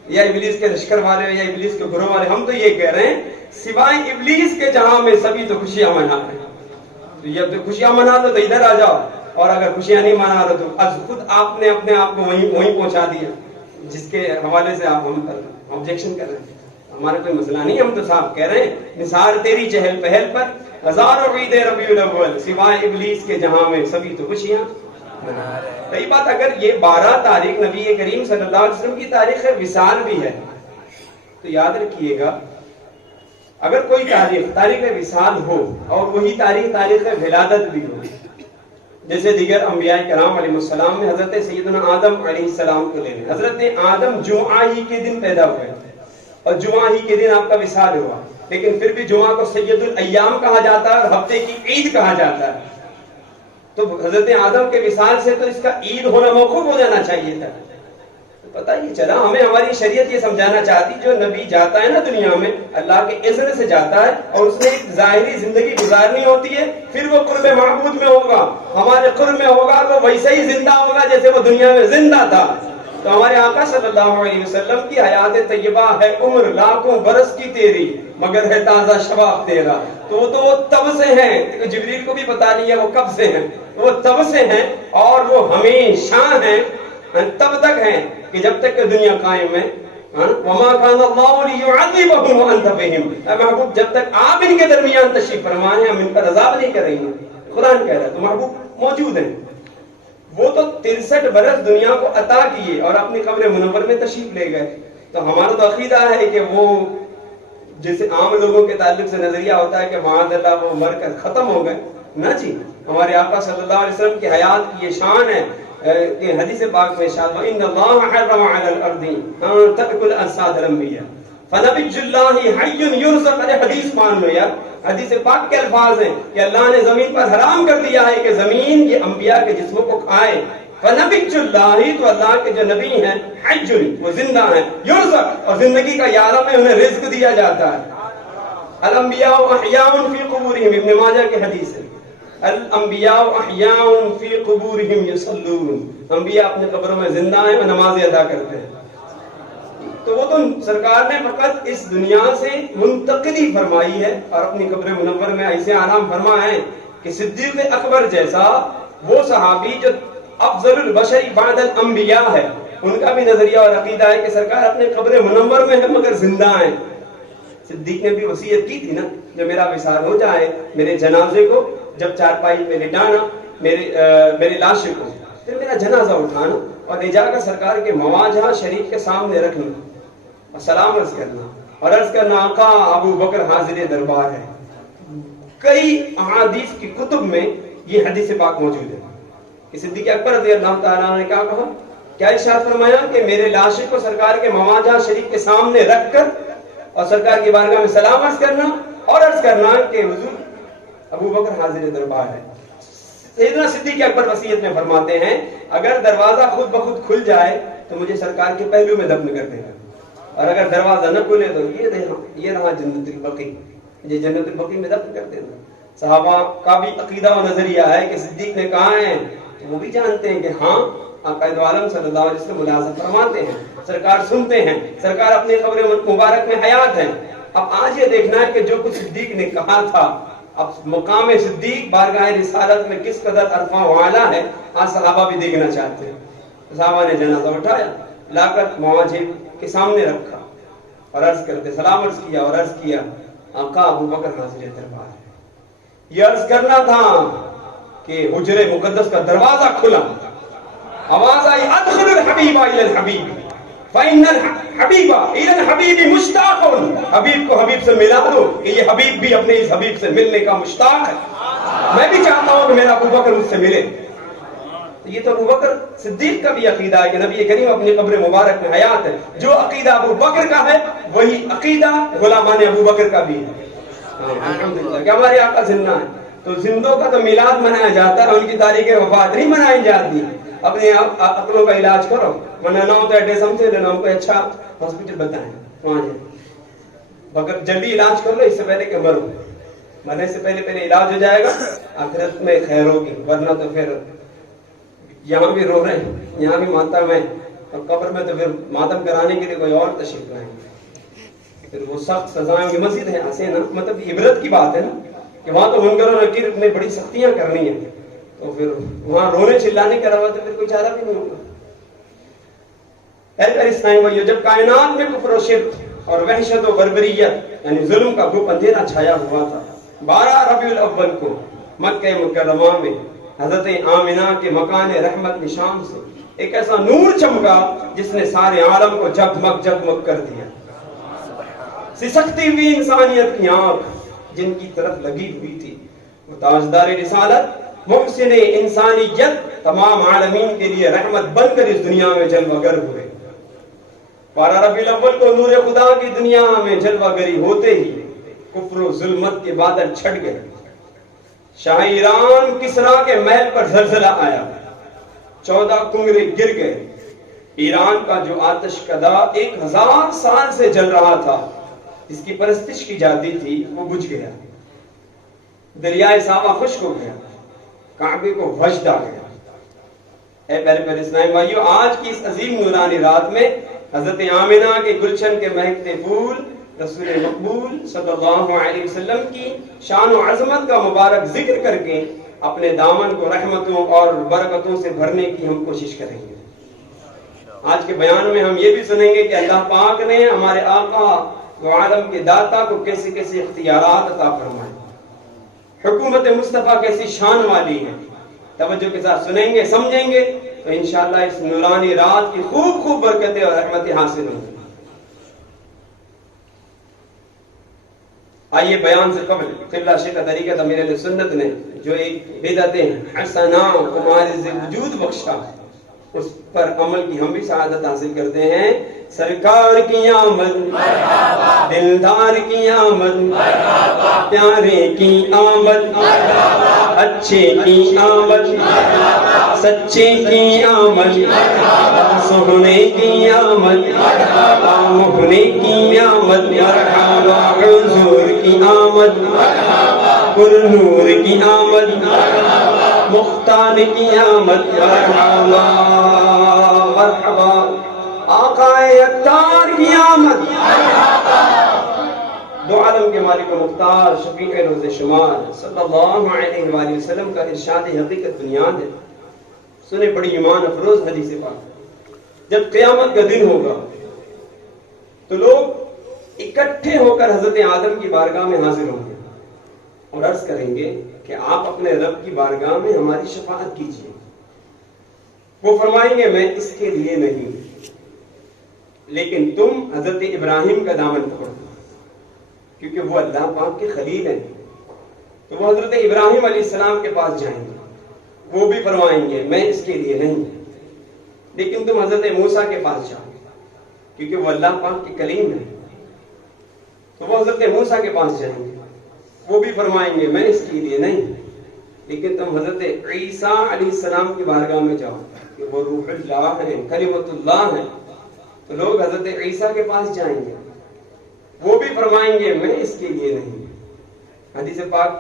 یا ابلیس کے لشکر والے ہو یا ابلیس کے گروہ والے؟ ہم تو یہ کہہ رہے ہیں سوائے ابلیس کے جہاں میں سبھی تو خوشیاں منا رہے ہیں. تو یہ تو خوشیاں منا دو تو ادھر آ جاؤ, اور اگر خوشیاں نہیں منا رہے تو از خود آپ نے اپنے آپ کو وہیں پہنچا دیا جس کے حوالے سے آپ ہم پر آبجیکشن کر رہے ہیں. ہمارا کوئی مسئلہ نہیں, ہم تو صاحب کہہ رہے ہیں نثار تیری چہل پہل پر ہزاروں عید ربیع الاول, سوائے ابلیس کے جہاں میں سبھی تو خوشیاں منا رہے ہیں. رہی بات اگر یہ 12 تاریخ نبی کریم صلی اللہ علیہ وسلم کی تاریخ وصال بھی ہے تو یاد رکھیے گا اگر کوئی تاریخ وصال ہو اور وہی تاریخ ولادت بھی ہو, جیسے دیگر انبیاء کرام علیہ السلام میں حضرت سیدنا آدم علیہ السلام کو لے لیں. حضرت آدم جمعہ ہی کے دن پیدا ہوئے اور جمعہ ہی کے دن آپ کا وصال ہوا, لیکن پھر بھی جمعہ کو سید الایام کہا جاتا ہے اور ہفتے کی عید کہا جاتا ہے. تو حضرت آدم کے وصال سے تو اس کا عید ہونا موقوف ہو جانا چاہیے تھا. پتہ یہ چلا ہمیں ہماری شریعت یہ سمجھانا چاہتی جو نبی جاتا ہے نا دنیا میں اللہ کے اذن سے جاتا ہے اور اس نے ایک ظاہری زندگی گزارنی ہوتی ہے, پھر وہ قرب معبود میں ہوگا, ہمارے قرب میں ہوگا تو ویسے ہی زندہ ہوگا جیسے وہ دنیا میں زندہ تھا. تو ہمارے آقا صلی اللہ علیہ وسلم کی حیات طیبہ ہے عمر لاکھوں برس کی تیری مگر ہے تازہ شباب تیرا. تو وہ تب سے ہیں, جبریل کو بھی پتا نہیں ہے وہ کب سے ہیں, وہ تب سے ہیں اور وہ ہمیشہ ہیں, تب تک ہیں کہ جب تک کہ دنیا قائم ہے. وما كان الله ليعذبهم وانت فيهم, اے محبوب جب تک آپ ان کے درمیان تشریف فرما ہیں ہم ان پر عذاب نہیں کریں گے. قرآن کہہ رہا ہے تو محبوب موجود ہیں. وہ تو 63 برس دنیا کو عطا کیے اور اپنی قبر منور میں تشریف لے گئے. تو ہمارا تو عقیدہ ہے کہ وہ جیسے عام لوگوں کے تعلق سے نظریہ ہوتا ہے کہ معاذ اللہ وہ مر کر ختم ہو گئے, نہ جی. ہمارے آقا صلی اللہ علیہ وسلم کی حیات کی یہ شان ہے کہ حدیث پاک میں ارشاد ہے ان اللہ حرم علی الارض ان تاکل اجساد الانبیاء فنبی اللہ حی یرزق. حدیث مان لو یار, حدیث پاک کے الفاظ ہیں کہ اللہ نے زمین پر حرام کر دیا ہے کہ زمین یہ انبیاء کے جسموں کو کھائے. فنبی اللہ تو اللہ کے جو نبی ہیں حی وہ زندہ ہیں, یرزق اور زندگی کا یہ عالم ہے انہیں رزق دیا جاتا ہے. الانبیاء احیاء فی قبورہم, ابن ماجہ کی حدیث ہے الانبیاء احیاء فی قبورہم یصلون, انبیاء اپنے قبروں میں زندہ ہیں اور نمازیں ادا کرتے ہیں. تو وہ تو سرکار نے فقط اس دنیا سے منتقلی فرمائی ہے اور اپنی قبر منور میں ایسے آرام فرما ہے کہ صدیق اکبر جیسا وہ صحابی جو افضل البشر بعد الانبیاء ہے, ان کا بھی نظریہ اور عقیدہ ہے کہ سرکار اپنے قبر منور میں ہیں مگر زندہ ہیں. صدیق نے بھی وصیت کی تھی نا جو میرا وصال ہو جائے میرے جنازے کو جب چارپائی پہ لٹانا میرے لاشے کو, پھر میرا جنازہ اٹھانا اور لے جا کر سرکار کے مواجہ شریف کے سامنے رکھنا اور سلام عرض کرنا اور عرض کرنا آقا ابو بکر حاضر دربار ہے. کئی احادیث کی کتب میں یہ حدیث پاک موجود ہے کہ صدیق اکبر رضی اللہ تعالیٰ نے کیا کہا, کیا ارشاد فرمایا کہ میرے لاشے کو سرکار کے مواجہ شریف کے سامنے رکھ کر اور سرکار کی بارگاہ میں سلام عرض کرنا اور عرض کرنا کہ حضور ابو بکر حاضر دربار ہے. سیدنا صدیق اکبر وصیت میں فرماتے ہیں اگر دروازہ خود بخود کھل جائے تو مجھے سرکار کے پہلو میں دفن کر دینا, اور اگر دروازہ نہ کھلے تو یہ رہا جنت البقیع, یہ جنت البقیع میں دفن کر دینا. صحابہ کا بھی عقیدہ و نظریہ ہے کہ صدیق نے کہا ہے, وہ بھی جانتے ہیں کہ ہاں قائد عالم صلی اللہ علیہ وسلم ملاحظہ فرماتے ہیں, سرکار سنتے ہیں, سرکار اپنے قبر مبارک میں حیات ہیں. اب آج یہ دیکھنا ہے کہ جو کچھ صدیق نے کہا تھا اب مقام صدیق بارگاہ رسالت میں کس قدر عرفہ و اعلیٰ ہے, آج صحابہ بھی دیکھنا چاہتے ہیں. صحابہ نے جنازہ اٹھایا, لا کر مواجہ کے سامنے رکھا اور عرض کرتے سلام عرض کیا اور عرض کیا آقا ابو بکر حاضر دربار ہے. یہ عرض کرنا تھا کہ حجرے مقدس کا دروازہ کھلا, آواز آئی ادخل الحبیب الی الحبیب فإن الحبیب الی الحبیب مشتاق, حبیب کو حبیب سے ملا دو کہ یہ حبیب بھی اپنے اس حبیب سے ملنے کا مشتاق ہے. میں بھی چاہتا ہوں کہ میرا ابو بکر مجھ سے ملے. یہ تو ابو بکر صدیق کا بھی عقیدہ ہے کہ نبی کریم اپنی قبر مبارک میں حیات ہے. جو عقیدہ ابو بکر کا ہے وہی عقیدہ غلامان ابو بکر کا بھی ہے. الحمدللہ کہ ہمارے آقا زندہ ہیں, تو زندوں کا تو میلاد منایا جاتا ہے, ان کی تاریخ وفات نہیں منائی جاتی. اپنے عقلوں کا علاج کرو, ورنہ نہ ہو تو ایڈریس سمجھے لینا, ان کو اچھا ہاسپٹل بتائیں وہاں جائیں. مگر جلدی علاج کر لو اس سے پہلے کہ مرو, مرنے سے پہلے علاج ہو جائے گا, آخرت میں خیر ہوگی. ورنہ تو پھر یہاں بھی رو رہے ہیں, یہاں بھی ماتم ہے, اور قبر میں تو پھر ماتم کرانے کے لیے کوئی اور تشریف لائیں. پھر وہ سخت سزائیں کی مسجد ہے, ایسے نا, مطلب عبرت کی بات ہے نا کہ وہاں تو منکر و نکیر میں بڑی سختیاں کرنی ہیں, تو پھر وہاں رونے چلانے کے علاوہ تو پھر کوئی چارہ بھی نہیں ہوگا. جب کائنات میں کفر و شرک اور وحشت و بربریت یعنی ظلم کا گھپ اندھیرا چھایا ہوا تھا, 12 ربیع الاول کو مکہ مکرمہ میں حضرت آمنہ کے مکان رحمت نشان سے ایک ایسا نور چمکا جس نے سارے عالم کو جگمگ جگمگ کر دیا. سسکتی ہوئی انسانیت کی آنکھ جن کی طرف لگی ہوئی تھی, وہ تاجدار رسالت محسن انسانیت تمام عالمین کے لیے رحمت بن کر اس دنیا میں جلوہ گر ہوئے. 12 ربیع الاول کو نور خدا کی دنیا میں جلوہ گری ہوتے ہی کفر و ظلمت کے بادل چھٹ گئے. شاہ ایران کسرا کے محل پر زلزلہ آیا، 14 کنگرے گر گئے، ایران کا جو آتش کدا 1000 سال سے جل رہا تھا، جس کی پرستش کی جاتی تھی، وہ بجھ گیا، دریائے ساوا خشک ہو گیا، کعبے کو وجد آ گیا۔ اے پیارے اسلام بھائیو، آج کی اس عظیم نورانی رات میں حضرت آمنہ کے گلشن کے مہکتے پھول رسول مقبول صلی اللہ علیہ وسلم کی شان و عظمت کا مبارک ذکر کر کے اپنے دامن کو رحمتوں اور برکتوں سے بھرنے کی ہم کوشش کریں گے۔ آج کے بیان میں ہم یہ بھی سنیں گے کہ اللہ پاک نے ہمارے آقا و عالم کے داتا کو کیسے کیسے اختیارات عطا فرمائے، حکومت مصطفیٰ کیسی شان والی ہے۔ توجہ کے ساتھ سنیں گے، سمجھیں گے تو انشاءاللہ اس نورانی رات کی خوب خوب برکتیں اور رحمتیں حاصل ہوں گی۔ آئیے بیان سے قبل قبلہ شیخ کا طریقہ امیر اہل سنت نے جو ایک بدعت حسنہ ہمارے وجود بخشا، اس پر عمل کی ہم بھی سعادت حاصل کرتے ہیں۔ سرکار کی آمد مرحبا، دلدار کی آمد مرحبا، پیارے کی آمد مرحبا، اچھے کی آمد مرحبا، سچے کی آمد مرحبا، سونے کی آمد مرحبا، مہنے کی آمد مرحبا، حضور کی آمد مرحبا، پر نور کی آمد مرحبا، مختار کی آمد مرحبا، مرحبا، آقائے اقتار کی آمد مرحبا، دو عالم کے مالک و مختار شفیع روز شمار صلی اللہ علیہ وآلہ وسلم کا ارشاد حقیقت بنیاد ہے۔ سنے بڑی ایمان افروز حدیث پاک، جب قیامت کا دن ہوگا تو لوگ اکٹھے ہو کر حضرت آدم کی بارگاہ میں حاضر ہوں گے اور عرض کریں گے کہ آپ اپنے رب کی بارگاہ میں ہماری شفاعت کیجیے۔ وہ فرمائیں گے میں اس کے لیے نہیں، لیکن تم حضرت ابراہیم کا دامن پکڑو، کیونکہ وہ اللہ پاک کے خلیل ہیں۔ تو وہ حضرت ابراہیم علیہ السلام کے پاس جائیں گے، وہ بھی فرمائیں گے میں اس کے لیے نہیں، لیکن تم حضرت موسیٰ کے پاس جاؤ، کیونکہ وہ اللہ پاک کے کلیم ہیں۔ تو وہ حضرت موسیٰ کے پاس جائیں گے، وہ بھی فرمائیں گے میں اس کے لیے نہیں، لیکن تم حضرت عیسیٰ علیہ السلام کی بارگاہ میں جاؤ کہ وہ روح اللہ ہیں، کلمۃ اللہ ہیں۔ تو لوگ حضرت عیسیٰ کے پاس جائیں گے، وہ بھی فرمائیں گے میں اس کے لیے نہیں۔ حدیث پاک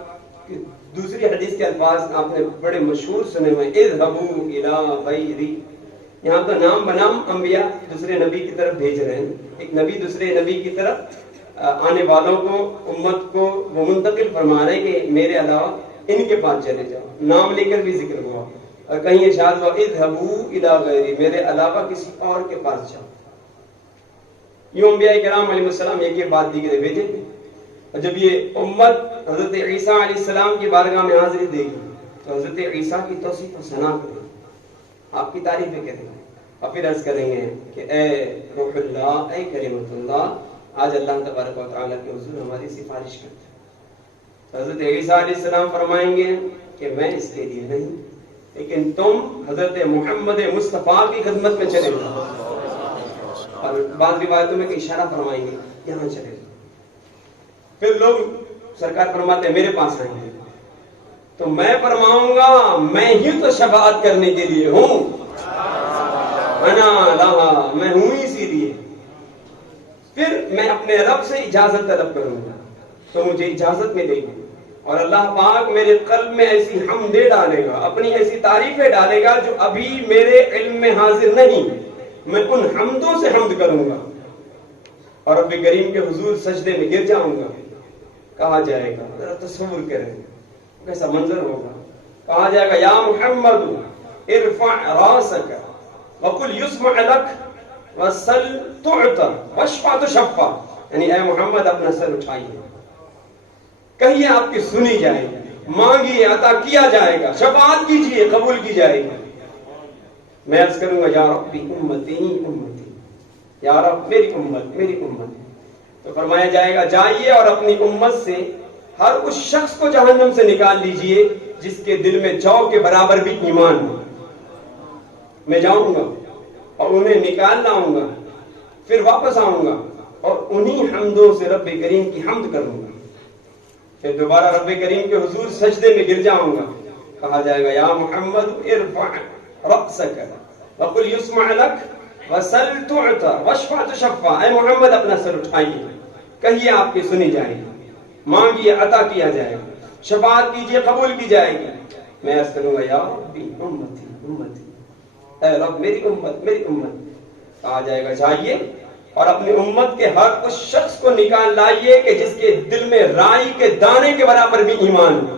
کی دوسری حدیث کے الفاظ آپ نے بڑے مشہور سنے ہوئے، اذهبوا الی غیری۔ یہاں تو نام بنام انبیاء دوسرے نبی کی طرف بھیج رہے ہیں، ایک نبی دوسرے نبی کی طرف آنے والوں کو، امت کو وہ منتقل فرما رہے کہ میرے علاوہ ان کے پاس چلے جاؤ، نام لے کر بھی ذکر ہوا، اور کہیں ارشاد ہوا اذهبوا الی غیری، میرے علاوہ کسی اور کے پاس جاؤ۔ یوں انبیاء کرام علیہ السلام ایک یہ بات دیگر بھیجے، اور جب یہ امت حضرت عیسیٰ علیہ السلام کی بارگاہ میں حاضری دے گی تو حضرت عیسیٰ کی توصیف و ثنا کریں، آپ کی تعریفیں کریں گے، اور پھر عرض کریں گے کہ اے روح اللہ، اے کلمۃ اللہ، آج اللہ تبارک و تعالیٰ کے حضور ہماری سفارش کرتے ہیں۔ حضرت عیسیٰ علیہ السلام فرمائیں گے کہ میں اس کے لیے نہیں، لیکن تم حضرت محمد مصطفیٰ کی خدمت میں چلے جاؤ، اور بعض روایتوں میں اشارہ فرمائیں گے یہاں چلے جاؤ۔ پھر لوگ سرکار فرماتے ہیں میرے پاس آئیں گے تو میں فرماؤں گا میں ہی تو شفاعت کرنے کے لیے ہوں، انا لہا، میں ہوں اسی لیے۔ پھر میں اپنے رب سے اجازت طلب کروں گا تو مجھے اجازت ملے گی، اور اللہ پاک میرے قلب میں ایسی حمدیں ڈالے گا، اپنی ایسی تعریفیں ڈالے گا جو ابھی میرے علم میں حاضر نہیں، میں ان حمدوں سے حمد کروں گا، اور رب کریم کے حضور سجدے میں گر جاؤں گا۔ کہا جائے گا، ذرا تصور کریں کیسا منظر ہوگا، کہا جائے گا یا محمد ارفع راسک وقل یسمع لک وسل تعطى واشفع تشفع، یعنی اے محمد اپنا سر اٹھائیے، کہیے آپ کی سنی جائے گی، مانگیے عطا کیا جائے گا، شفاعت کیجیے قبول کی جائے گی۔ میں عرض کروں گا یا ربی امتی امتی، یا رب میری امت میری امت، تو فرمایا جائے گا جائیے اور اپنی امت سے ہر اس شخص کو جہنم سے نکال لیجئے جس کے دل میں جو کے برابر بھی ایمان ہو۔ میں جاؤں گا اور انہیں نکال لاؤں گا، پھر واپس آؤں گا اور انہی حمدوں سے رب کریم کی حمد کروں گا۔ پھر دوبارہ رب کریم کے حضور سجدے میں گر جاؤں گا، کہا جائے گا یا محمد ارفع رأسک وقل یسمع لک وسل تعطى واشفع تشفع، اے محمد اپنا سر اٹھائیے، کہیے آپ کی سنی جائے گی، مانگیے عطا کیا جائے گا، شفاعت کیجیے قبول کی جائے گی۔ میں عرض کروں گا یا ربی امتی امتی، اے رب میری امت میری امت، کہا جائے گا جائیے اور اپنی امت کے ہر اس شخص کو نکال لائیے کہ جس کے دل میں رائی کے دانے کے برابر بھی ایمان ہو۔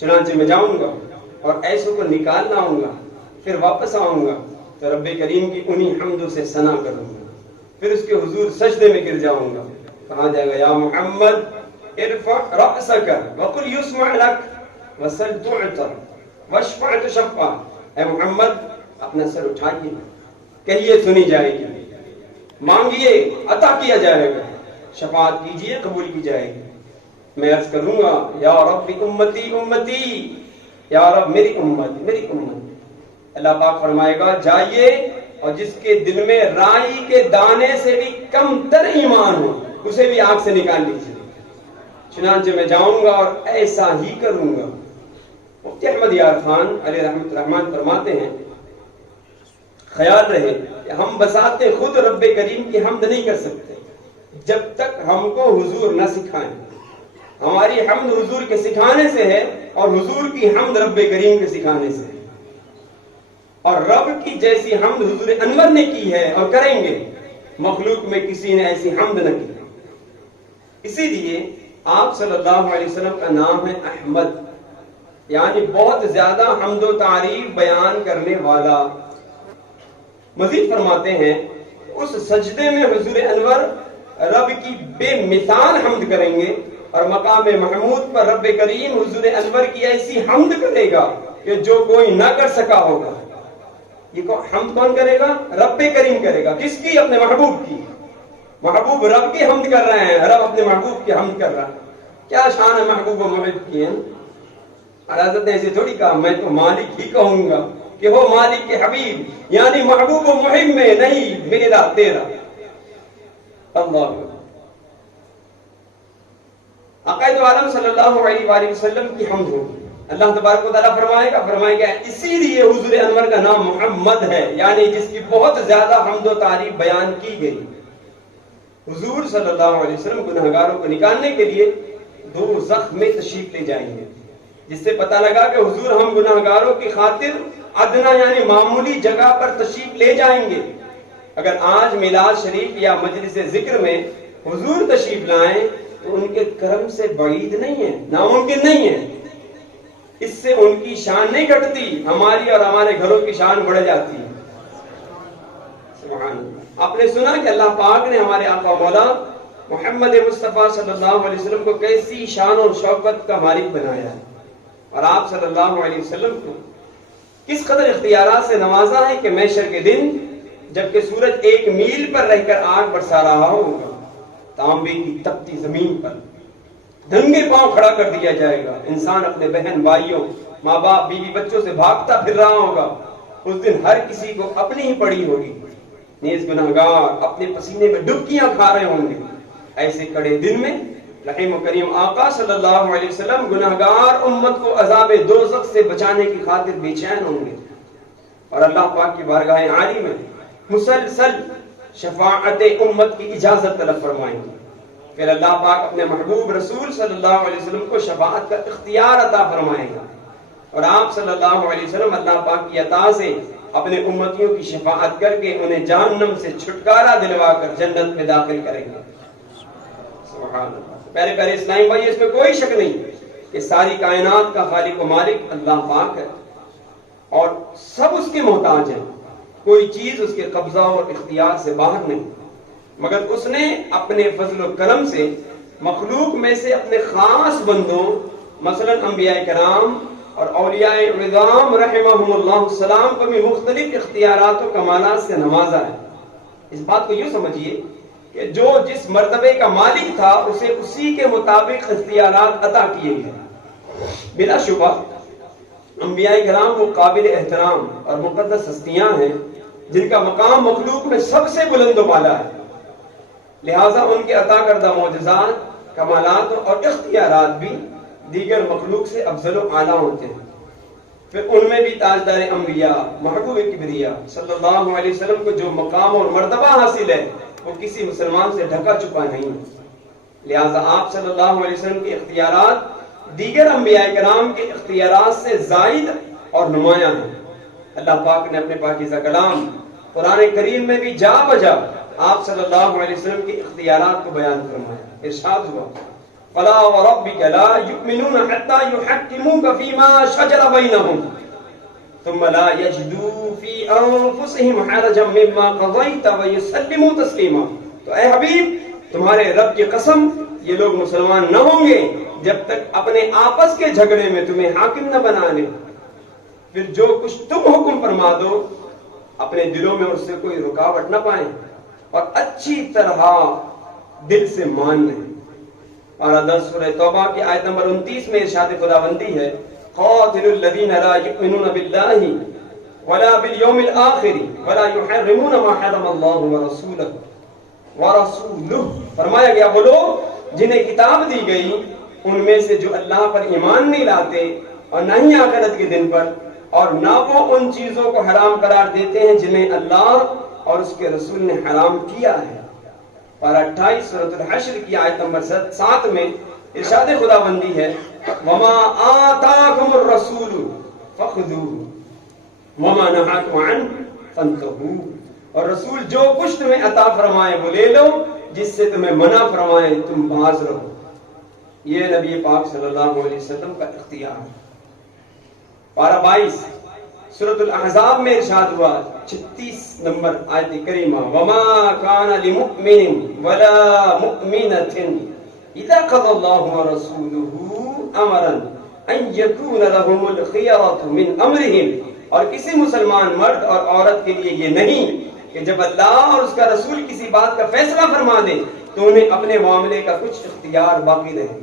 چنانچہ میں جاؤں گا اور ایسوں کو نکال لاؤں گا، پھر واپس آؤں گا تو رب کریم کی انہی حمدوں سے ثنا کروں گا، پھر اس کے حضور سجدے میں گر جاؤں گا، کہا جائے گا یا محمد ارفع رأسک وقل یسمع لک وسل تعطى واشفع تشفع، اے محمد اپنا سر اٹھائیے، کہیے سنی جائے گی، مانگیے عطا کیا جائے گا، شفاعت کیجیے قبول کی جائے گی۔ میں عرض کروں گا یا رب امتی امتی، یا رب میری امت میری امت۔ اللہ پاک فرمائے گا جائیے اور جس کے دل میں رائی کے دانے سے بھی کم تر ایمان ہو اسے بھی آگ سے نکال لیجیے۔ چنانچہ میں جاؤں گا اور ایسا ہی کروں گا۔ مفتی احمد یار خان علیہ رحمۃ الرحمان فرماتے ہیں خیال رہے کہ ہم بذات خود رب کریم کی حمد نہیں کر سکتے جب تک ہم کو حضور نہ سکھائیں۔ ہماری حمد حضور کے سکھانے سے ہے اور حضور کی حمد رب کریم کے سکھانے سے ہے، اور رب کی جیسی حمد حضور انور نے کی ہے اور کریں گے، مخلوق میں کسی نے ایسی حمد نہ کی۔ اسی لیے آپ صلی اللہ علیہ وسلم کا نام ہے احمد، یعنی بہت زیادہ حمد و تعریف بیان کرنے والا۔ مزید فرماتے ہیں اس سجدے میں حضور انور رب کی بے مثال حمد کریں گے، اور مقام محمود پر رب کریم حضور انور کی ایسی حمد کرے گا کہ جو کوئی نہ کر سکا ہوگا۔ یہ حمد کون کرے گا؟ رب کریم کرے گا۔ کس کی؟ اپنے محبوب کی۔ محبوب رب کی حمد کر رہے ہیں، رب اپنے محبوب کی حمد کر رہا ہے۔ کیا شان ہے محبوب و محب کی ہے؟ حضرت نے ایسے تھوڑی کہا میں تو مالک ہی کہوں گا کہ وہ مالک کے حبیب، یعنی محبوب و محب میں نہیں میرا تیرا۔ اللہ عقائد عالم صلی اللہ علیہ وآلہ وسلم کی حمد ہوگی۔ اللہ تبارک و تعالیٰ فرمائے گا اسی لیے حضور انور کا نام محمد ہے، یعنی جس کی بہت زیادہ حمد و تعریف بیان کی گئی۔ حضور صلی اللہ علیہ وسلم گنہگاروں کو نکالنے کے لیے دوزخ میں تشریف لے جائیں گے، جس سے پتہ لگا کہ حضور ہم گنہگاروں کی خاطر ادنا یعنی معمولی جگہ پر تشریف لے جائیں گے۔ اگر آج میلاد شریف یا مجلس ذکر میں حضور تشریف لائیں تو ان کے کرم سے بعید نہیں ہے، ناممکن نہیں ہے، اس سے ان کی شان نہیں گھٹتی، ہماری اور ہمارے گھروں کی شان بڑھ جاتی ہے۔ سبحان اللہ۔ آپ نے سنا کہ اللہ پاک نے ہمارے آقا مولا محمد مصطفیٰ صلی اللہ علیہ وسلم کو کیسی شان اور شوکت کا مالک بنایا ہے، اور آپ صلی اللہ علیہ وسلم کو کس قدر اختیارات سے نوازا ہے کہ محشر کے دن جبکہ سورج 1 میل پر رہ کر آگ برسا رہا ہوگا، تانبے کی تپتی زمین پر ننگے پاؤں کھڑا کر دیا جائے گا، انسان اپنے بہن بھائیوں ماں باپ بیوی بچوں سے بھاگتا پھر رہا ہوگا، اس دن ہر کسی کو اپنی ہی پڑی ہوگی، نیز گنہگار اپنے پسینے میں ڈبکیاں کھا رہے ہوں گے۔ ایسے کڑے دن میں رحیم و کریم آقا صلی اللہ علیہ وسلم گنہگار امت کو عذاب دوزخ سے بچانے کی خاطر بے چین ہوں گے، اور اللہ پاک کی بارگاہ عالی میں مسلسل شفاعت امت کی اجازت طلب فرمائیں گے۔ پھر اللہ پاک اپنے محبوب رسول صلی اللہ علیہ وسلم کو شفاعت کا اختیار عطا فرمائے گا، اور آپ صلی اللہ علیہ وسلم اللہ پاک کی عطا سے اپنے امتیوں کی شفاعت کر کے انہیں جہنم سے چھٹکارا دلوا کر جنت میں داخل کریں گے۔ سبحان اللہ۔ پہلے اسلامی بھائی اس میں کوئی شک نہیں کہ ساری کائنات کا خالق و مالک اللہ پاک ہے، اور سب اس کے محتاج ہیں، کوئی چیز اس کے قبضہ اور اختیار سے باہر نہیں، مگر اس نے اپنے فضل و کرم سے مخلوق میں سے اپنے خاص بندوں مثلا انبیاء کرام اور اولیاء عظام رحمہم اللہ السلام کو بھی مختلف اختیارات و کمالات سے نوازا ہے۔ اس بات کو یوں سمجھیے کہ جو جس مرتبے کا مالک تھا اسے اسی کے مطابق اختیارات عطا کیے گئے۔ بلا شبہ انبیاء کرام وہ قابل احترام اور مقدس ہستیاں ہیں جن کا مقام مخلوق میں سب سے بلند و بالا ہے، لہٰذا ان کے عطا کردہ معجزات کمالات اور اختیارات بھی دیگر مخلوق سے افضل و اعلیٰ ہوتے ہیں. پھر ان میں بھی تاجدار انبیاء محبوب کبریا صلی اللہ علیہ وسلم کو جو مقام اور مرتبہ حاصل ہے وہ کسی مسلمان سے ڈھکا چھپا نہیں. لہذا آپ صلی اللہ علیہ وسلم کے اختیارات دیگر انبیاء کرام کے اختیارات سے زائد اور نمایاں ہیں. اللہ پاک نے اپنے پاکیزہ کلام قرآن کریم میں بھی جا بجا آپ صلی اللہ علیہ وسلم کے اختیارات کو بیان فرمایا. ارشاد ہوا فلا وربك لا يؤمنون حتى يحكموك فيما شجر بينهم ثم لا يجدوا في انفسهم حرجا مما قضيت ويسلموا تسليما. تو اے حبیب تمہارے رب کی قسم یہ لوگ مسلمان نہ ہوں گے جب تک اپنے آپس کے جھگڑے میں تمہیں حاکم نہ بنا لیں. پھر جو کچھ تم حکم فرما دو اپنے دلوں میں اس سے کوئی رکاوٹ نہ پائیں اور اچھی طرح دل سے مان لیں. اور 10 سورہ توبہ کی آیت نمبر 29 میں ارشاد خداوندی ہے قاتل الذین لا یؤمنون باللہ ولا بالیوم الآخر ولا یحرمون ما حرم اللہ ورسولہ. فرمایا گیا وہ لوگ جنہیں کتاب دی گئی ان میں سے جو اللہ پر ایمان نہیں لاتے اور نہ ہی آخرت کے دن پر اور نہ وہ ان چیزوں کو حرام قرار دیتے ہیں جنہیں اللہ اور اس کے رسول نے حرام کیا ہے. پارہ 28 سورۃ الحشر کی آیت نمبر 7 میں ارشاد خداوندی ہے وما آتاکم الرسول فخذوه وما نهاکم عنہ فانتہوا. اور رسول جو کچھ تمہیں عطا فرمائے وہ لے لو جس سے تمہیں منع فرمائے تم باز رہو. یہ نبی پاک صلی اللہ علیہ وسلم کا اختیار. پارہ 22 سورۃ الاحزاب میں ارشاد ہوا 36 نمبر آیت کریمہ وما کان لمؤمن ولا مؤمنۃ اذا قضى الله ورسوله امرا ان يكون لهم الخيرة من امرهم. اور کسی مسلمان مرد اور عورت کے لیے یہ نہیں کہ جب اللہ اور اس کا رسول کسی بات کا فیصلہ فرما دے تو انہیں اپنے معاملے کا کچھ اختیار باقی رہے.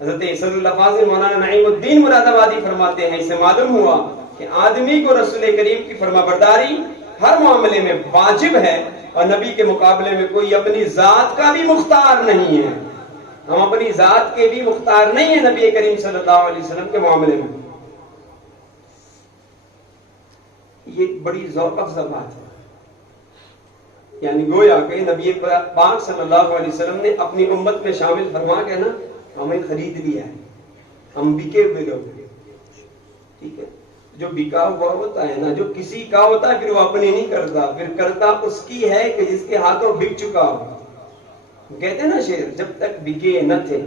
حضرت صلی اللہ فاضل مولانا نعیم الدین مراد آبادی فرماتے ہیں اس سے معلوم ہوا کہ آدمی کو رسول کریم کی فرما برداری ہر معاملے میں واجب ہے اور نبی کے مقابلے میں کوئی اپنی ذات کا بھی مختار نہیں ہے. ہم اپنی ذات کے بھی مختار نہیں ہیں نبی کریم صلی اللہ علیہ وسلم کے معاملے میں. یہ بڑی ذوق افزا بات ہے. یعنی گویا کہ نبی پاک صلی اللہ علیہ وسلم نے اپنی امت میں شامل فرما کے نا ہمیں خرید لیا ہے. ہم بکے ہوئے لوگ. ٹھیک ہے جو بکا ہوا ہوتا ہے نا جو کسی کا ہوتا ہے پھر وہ اپنی نہیں کرتا پھر کرتا اس کی ہے کہ جس کے ہاتھوں بک چکا ہو. کہتے ہیں نا شعر جب تک بکے نہ تھے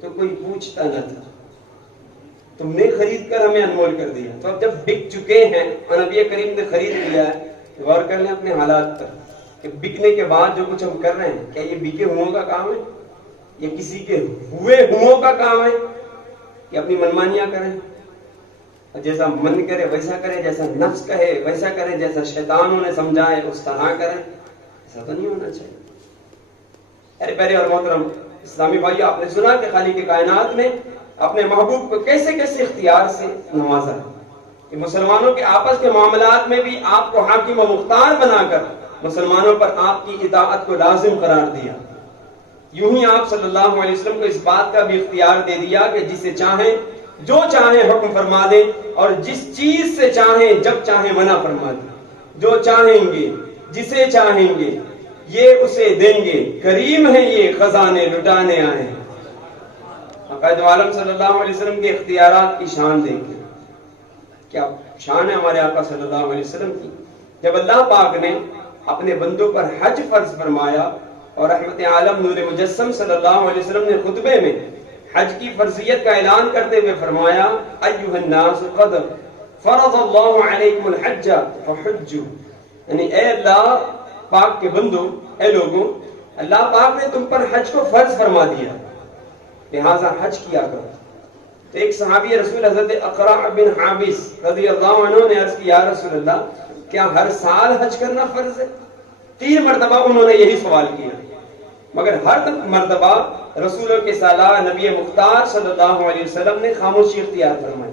تو کوئی پوچھتا نہ تھا. تم نے خرید کر ہمیں انمول کر دیا تو اب جب بک چکے ہیں اور نبی کریم نے خرید لیا ہے غور کر لیں اپنے حالات پر کہ بکنے کے بعد جو کچھ ہم کر رہے ہیں کیا یہ بکے ہوں کا کام ہے یہ کسی کے ہوئے ہوں کا کام ہے کہ اپنی منمانیاں کریں جیسا من کرے ویسا کرے جیسا نفس کہے ویسا کرے جیسا شیطان انہیں سمجھائے اس طرح کریں. ایسا تو نہیں ہونا چاہیے. ارے پیارے اور محترم اسلامی بھائی آپ نے سنا کہ خالق کائنات نے اپنے محبوب کو کیسے کیسے اختیار سے نوازا کہ مسلمانوں کے آپس کے معاملات میں بھی آپ کو حاکم و مختار بنا کر مسلمانوں پر آپ کی اطاعت کو لازم قرار دیا. یوں ہی آپ صلی اللہ علیہ وسلم کو اس بات کا بھی اختیار دے دیا کہ جسے چاہیں جو چاہیں حکم فرما دیں اور جس چیز سے چاہیں جب چاہیں منع فرما دیں. جو چاہیں گے جسے چاہیں گے یہ اسے دیں گے کریم ہے یہ خزانے لٹانے آئے ہیں. عقائد عالم صلی اللہ علیہ وسلم کے اختیارات کی شان دیکھیں کیا شان ہے ہمارے آقا صلی اللہ علیہ وسلم کی. جب اللہ پاک نے اپنے بندوں پر حج فرض فرمایا اور رحمت عالم نور مجسم صلی اللہ علیہ وسلم نے خطبے میں حج کی فرضیت کا اعلان کرتے ہوئے فرمایا ایھا الناس قد فرض اللہ علیکم الحج فحجوا. یعنی اے اللہ پاک کے بندو اے لوگوں اللہ پاک نے تم پر حج کو فرض فرما دیا لہذا حج کیا کرو. تو ایک صحابی رسول حضرت اقرع بن حابس رضی اللہ عنہ نے عرض کیا یا رسول اللہ کیا ہر سال حج کرنا فرض ہے؟ 3 مرتبہ انہوں نے یہی سوال کیا مگر ہر مرتبہ رسولوں کے سالار نبی مختار صلی اللہ علیہ وسلم نے خاموشی اختیار فرمائی.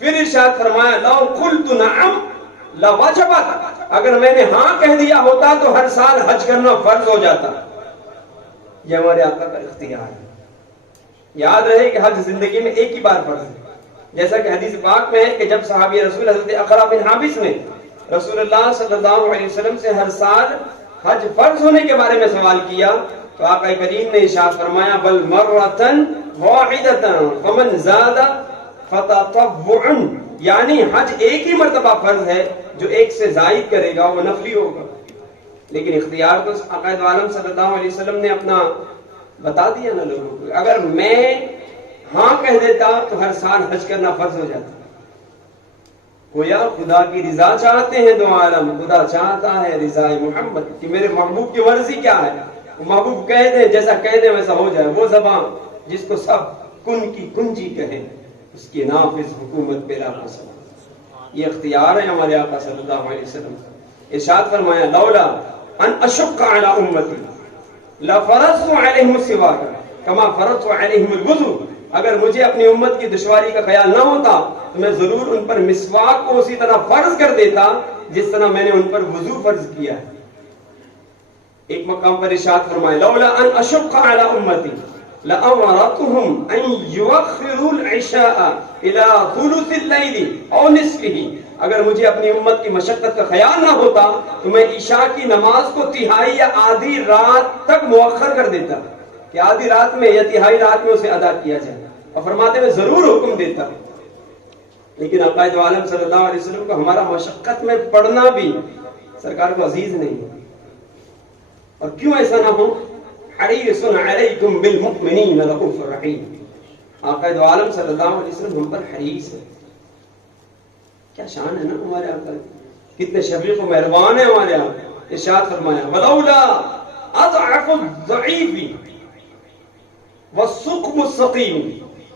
پھر ارشاد فرمایا لو قلت نعم لوجبت اگر میں نے ہاں کہہ دیا ہوتا تو ہر سال حج کرنا فرض ہو جاتا. یہ ہمارے آقا کا اختیار ہے. یاد رہے کہ حج زندگی میں ایک ہی بار فرض ہے. جیسا کہ حدیث پاک میں ہے کہ جب صحابی رسول حضرت اقرا بن حابس نے رسول اللہ صلی اللہ علیہ وسلم سے ہر سال حج فرض ہونے کے بارے میں سوال کیا تو آقا کریم نے ارشاد فرمایا بل مرتن واحدۃ فمن زاد فتطوعا، یعنی حج ایک ہی مرتبہ فرض ہے، جو ایک سے زائد کرے گا وہ نفلی ہوگا. لیکن اختیار تو آقا عالم صلی اللہ علیہ وسلم نے اپنا بتا دیا نا لوگوں کو. اگر میں ہاں کہہ دیتا تو ہر سال حج کرنا فرض ہو جاتا. گویا خدا کی رضا چاہتے ہیں دو عالم، خدا چاہتا ہے رضا محمد کہ میرے محبوب کی مرضی کیا ہے، وہ محبوب کہہ دے جیسا کہہ دے ویسا ہو جائے. وہ زبان جس کو سب کن کی کنجی کہے اس کی نافذ حکومت پہ لا سب. یہ اختیار ہے ہمارے آقا صلی اللہ علیہ وسلم. ارشاد فرمایا لولا ان اشق علی امتی لفرضت علیہم السواک کما فرضت علیہم الوضوء، اگر مجھے اپنی امت کی دشواری کا خیال نہ ہوتا تو میں ضرور ان پر مسواک کو اسی طرح فرض کر دیتا جس طرح میں نے ان پر وضو فرض کیا ہے. ایک مقام پر ارشاد فرمایا لولا ان اشق علی امتی لأمرتهم ان يؤخروا العشاء الى ثلث الليل او نصفه، اگر مجھے اپنی امت کی مشقت کا خیال نہ ہوتا تو میں عشاء کی نماز کو تہائی یا آدھی رات تک مؤخر کر دیتا کہ آدھی رات میں یا تہائی رات میں اسے ادا کیا جائے، اور فرماتے میں ضرور حکم دیتا. لیکن آقا دو عالم صلی اللہ علیہ وسلم کو ہمارا مشقت میں پڑنا بھی سرکار کو عزیز نہیں ہے. اور کیوں ایسا نہ ہو، حریص علیکم بالمؤمنین رؤوف رحیم. آقا دو عالم صلی اللہ علیہ وسلم ہم پر حریص ہے. کیا شان ہے نا ہمارے آقا، کتنے شفیق و مہربان ہیں ہمارے آقا. ارشاد فرمایا ولولا اضعف الضعیف والسقم السقیم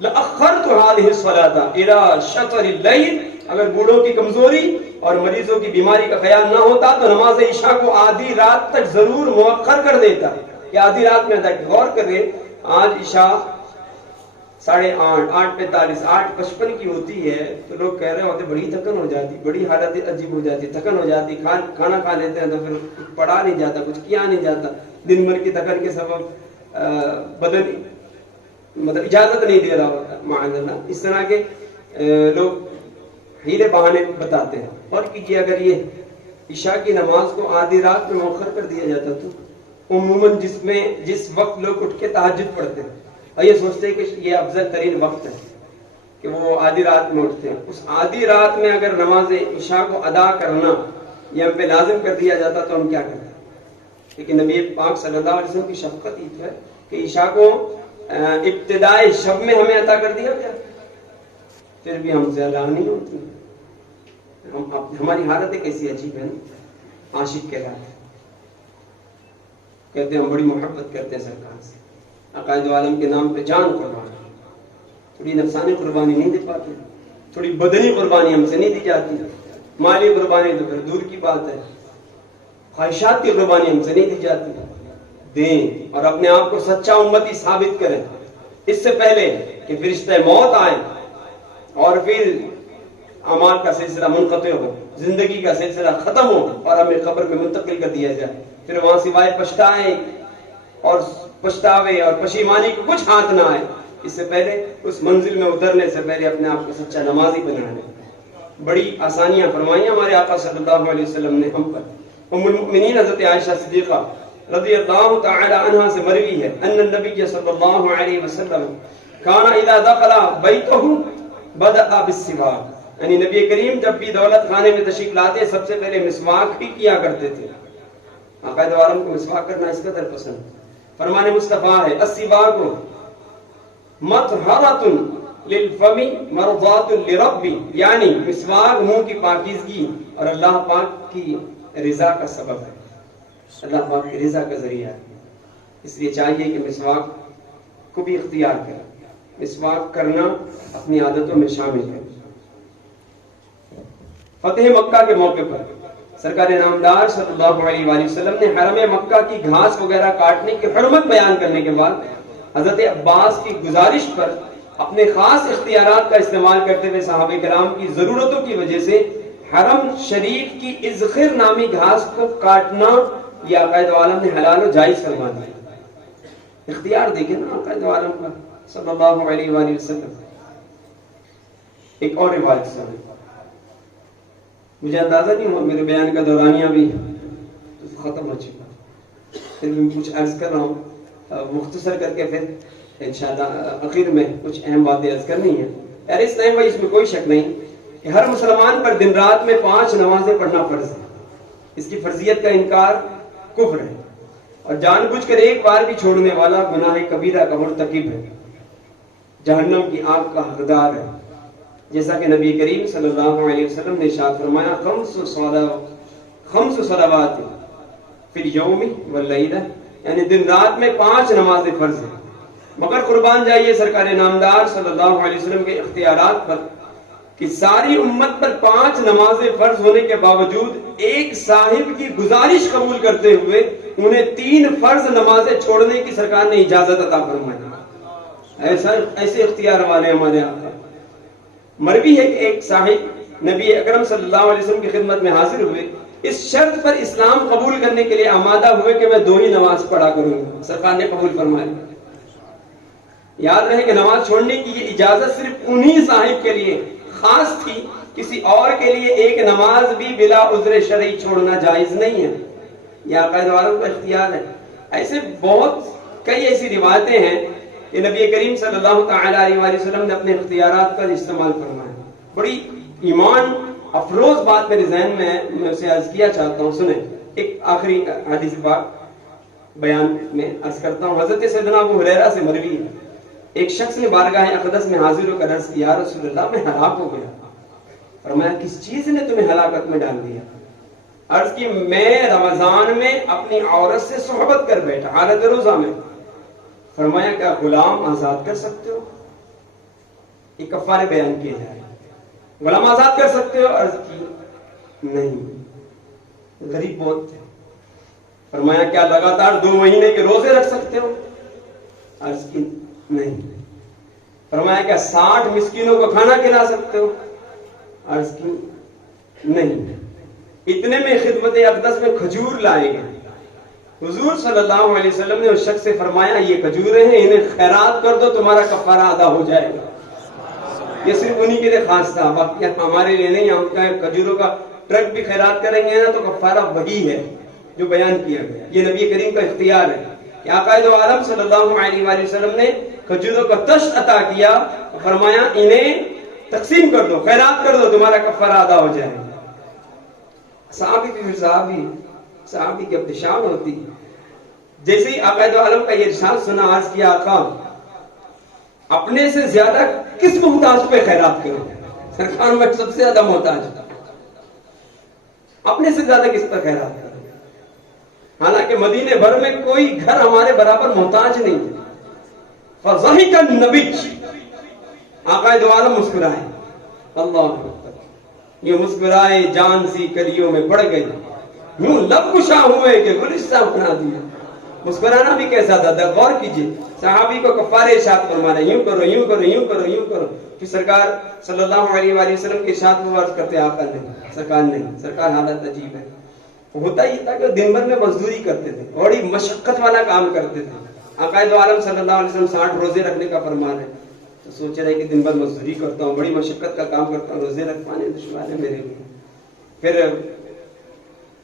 لأخرت هذه الصلاة الى شطر الليل، اگر بوڑھوں کی کمزوری اور مریضوں کی بیماری کا خیال نہ ہوتا تو نماز عشاء کو آدھی رات تک ضرور مؤخر کر دیتا کہ آدھی رات میں ادا. غور کریں آج عشاء 8:30 8:45 8:55 کی ہوتی ہے تو لوگ کہہ رہے ہوتے بڑی تھکن ہو جاتی، بڑی حالت عجیب ہو جاتی، تھکن ہو جاتی، کھانا کھا لیتے ہیں تو پھر پڑھا نہیں جاتا، کچھ کیا نہیں جاتا، دن بھر کی تھکن کے سبب بدن مطلب اجازت نہیں دے رہا ہوتا. معاذ اللہ اس طرح کے لوگ ہیلے بہانے بتاتے ہیں. اور کیجیے اگر یہ عشاء کی نماز کو آدھی رات میں مؤخر کر دیا جاتا تو عموماً جس وقت لوگ اٹھ کے تہجد پڑھتے ہیں اور یہ سوچتے ہیں کہ یہ افضل ترین وقت ہے کہ وہ آدھی رات میں اٹھتے ہیں، اس آدھی رات میں اگر نماز عشاء کو ادا کرنا یہ ہم پہ لازم کر دیا جاتا تو ہم کیا کرتے. لیکن نبی پاک صلی اللہ علیہ وسلم کی شفقت یہ ہے کہ عشاء کو ابتدائی شب میں ہمیں عطا کر دیا گیا، پھر بھی ہم سے ادا نہیں ہوتی. ہماری حالت کیسی عجیب ہے نا. عاشق کے رات کہتے ہیں ہم بڑی محبت کرتے ہیں سرکار سے، عقائد عالم کے نام پہ جان قربان، تھوڑی نفسانی قربانی نہیں دے پاتے، تھوڑی بدنی قربانی ہم سے نہیں دی جاتی، مالی قربانی تو پھر دور کی بات ہے، خواہشات کی قربانی ہم سے نہیں دی جاتی. دیں اور اپنے آپ کو سچا امتی ثابت کریں اس سے پہلے کہ فرشتہ موت آئے اور پھر اعمال کا سلسلہ منقطع ہو، زندگی کا سلسلہ ختم ہو اور ہمیں قبر میں منتقل کر دیا جائے، پھر وہاں سوائے پچھتاوے اور پشیمانی کو کچھ ہاتھ نہ آئے. اس سے پہلے اس منزل میں اترنے سے پہلے اپنے آپ کو سچا نمازی بنا لیں. بڑی آسانیاں فرمائیں ہمارے آقا صلی اللہ علیہ وسلم نے ہم پر. ام المؤمنین حضرت عائشہ صدیقہ رضی اللہ تعالی عنہا سے مروی ہے ان النبی صلی اللہ علیہ وسلم کان اذا دخل بیتہ بدأ بالسواک، یعنی نبی کریم جب بھی دولت خانے میں تشریف لاتے سب سے پہلے مسواک ہی کیا کرتے تھے. عقائد عالم کو مسواک کرنا اس قدر پسند. فرمان مصطفیٰ ہے السواک مطہرۃ للفم مرضات لرب، یعنی مسواک منہ کی پاکیزگی اور اللہ پاک کی رضا کا سبب ہے، اللہ پاک کی رضا کا ذریعہ ہے. اس لیے چاہیے کہ مسواک کو بھی اختیار کریں، مسواک کرنا اپنی عادتوں میں شامل ہے. فتح مکہ کے موقع پر سرکار نامدار صلی اللہ علیہ وآلہ وسلم نے حرم مکہ کی گھاس وغیرہ کاٹنے کی حرمت بیان کرنے کے بعد حضرت عباس کی گزارش پر اپنے خاص اختیارات کا استعمال کرتے ہوئے صحابہ کرام کی ضرورتوں کی وجہ سے حرم شریف کی اذخر نامی گھاس کو کاٹنا یہ عقائد عالم نے حلال و جائز فرما دیا. اختیار دیکھیں نا آقا دو عالم کا صلی اللہ علیہ وآلہ وسلم. ایک اور روایت سنیں, مجھے اندازہ نہیں ہوا میرے بیان کا دورانیہ بھی ختم ہو چکا, پھر میں کچھ عرض کر رہا ہوں, مختصر کر کے پھر انشاءاللہ اخیر میں کچھ اہم باتیں عرض کرنی ہیں. یار اس ٹائم بھائی اس میں کوئی شک نہیں کہ ہر مسلمان پر دن رات میں 5 نمازیں پڑھنا فرض ہے. اس کی فرضیت کا انکار کفر ہے, اور جان بوجھ کر ایک بار بھی چھوڑنے والا گناہ کبیرہ کا مرتکب ہے, جہنم کی آگ کا حقدار ہے. جیسا کہ نبی کریم صلی اللہ علیہ وسلم نے ارشاد فرمایا, 5 صلوات فی اليوم واللیلہ, یعنی دن رات میں 5 نمازیں فرض ہیں. مگر قربان جائیے سرکار نامدار صلی اللہ علیہ وسلم کے اختیارات پر کہ ساری امت پر 5 نمازیں فرض ہونے کے باوجود ایک صاحب کی گزارش قبول کرتے ہوئے انہیں 3 فرض نمازیں چھوڑنے کی سرکار نے اجازت عطا فرمائی. ایسے اختیار والے ہمارے آقا. مروی ہے کہ ایک صاحب نبی اکرم صلی اللہ علیہ وسلم کی خدمت میں حاضر ہوئے, اس شرط پر اسلام قبول کرنے کے لیے آمادہ ہوئے کہ میں 2 ہی نماز پڑھا کروں گا. سرکار نے قبول فرمایا. یاد رہے کہ نماز چھوڑنے کی یہ اجازت صرف انہی صاحب کے لیے خاص تھی, کسی اور کے لیے ایک نماز بھی بلا عذر شرعی چھوڑنا جائز نہیں ہے. یہ آقا دو عالم کا اختیار ہے. ایسے بہت کئی ایسی روایتیں ہیں کہ نبی کریم صلی اللہ تعالی علیہ وآلہ وسلم نے اپنے اختیارات کا استعمال فرمایا. بڑی ایمان افروز بات میرے ذہن میں ہے, میں اسے عرض کیا چاہتا ہوں. سنیں, ایک آخری حدیث پاک بیان میں عرض کرتا ہوں. حضرت سیدنا ابو ہریرہ سے مروی ہے, ایک شخص نے بارگاہ اقدس میں حاضر ہو کر عرض کیا, رسول اللہ میں ہلاک ہو گیا. فرمایا کس چیز نے تمہیں ہلاکت میں ڈال دیا؟ عرض کی میں رمضان میں اپنی عورت سے صحبت کر بیٹھا حالت روزہ میں. فرمایا کیا غلام آزاد کر سکتے ہو؟ یہ کفارے بیان کیے جا رہے ہیں. غلام آزاد کر سکتے ہو؟ عرض کی نہیں, غریب بہت تھے. فرمایا کیا لگاتار 2 مہینے کے روزے رکھ سکتے ہو؟ عرض کی نہیں. فرمایا کیا 60 مسکینوں کو کھانا کھلا سکتے ہو؟ عرض کی نہیں. اتنے میں خدمت اقدس میں کھجور لائے گئے. حضور صلی اللہ علیہ وسلم نے اس شخص سے فرمایا یہ کھجوریں ہیں, انہیں خیرات کر دو, تمہارا کفارہ ادا ہو جائے گا. یہ صرف انہی کے لیے خاص تھا, باقی ہمارے لیے نہیں. ہم کھجوروں کا ٹرک بھی خیرات کریں گے نا تو کفارہ وہی ہے جو بیان کیا گیا. یہ نبی کریم کا اختیار ہے کہ آقا دو عالم صلی اللہ علیہ وآلہ وسلم نے کھجوروں کا تشت عطا کیا, فرمایا انہیں تقسیم کر دو, خیرات کر دو, تمہارا کفارہ ادا ہو جائے گا. صحابی بھی صحابی کی اپنی شان ہوتی. جیسے ہی آقا دو عالم کا یہ ارشاد سنا, عرض کیا آقا اپنے سے زیادہ کس محتاج پہ خیرات کرو؟ سرکار میں سب سے زیادہ محتاج, اپنے سے زیادہ کس پر خیرات کرو؟ حالانکہ مدینے بھر میں کوئی گھر ہمارے برابر محتاج نہیں ہے. فضحک النبی, آقا دو عالم مسکرائے. اللہ اکبر, یہ مسکرائے جان سی کلیوں میں بڑھ گئی, یوں لب کشا ہوئے کہ گلستہ بنا دیا. مسکرانا بھی کیسا تھا, غور کیجئے. صحابی کو کفارے ارشاد فرمانا, یوں کرو یوں کرو یوں کرو یوں کرو. پھر سرکار صلی اللہ علیہ وآلہ وسلم کے ارشاد کو عرض کرتے آقا نہیں, سرکار نہیں. سرکار حالت عجیب ہے. ہوتا ہی تھا کہ دن بھر میں مزدوری کرتے تھے, بڑی مشقت والا کام کرتے تھے. آقا دو عالم صلی اللہ علیہ وسلم 60 روزے رکھنے کا فرمان ہے, تو سوچ رہے کہ دن بھر مزدوری کرتا ہوں, بڑی مشقت کا کام کرتا ہوں, روزے رکھ پانے دشوار ہے میرے لیے. پھر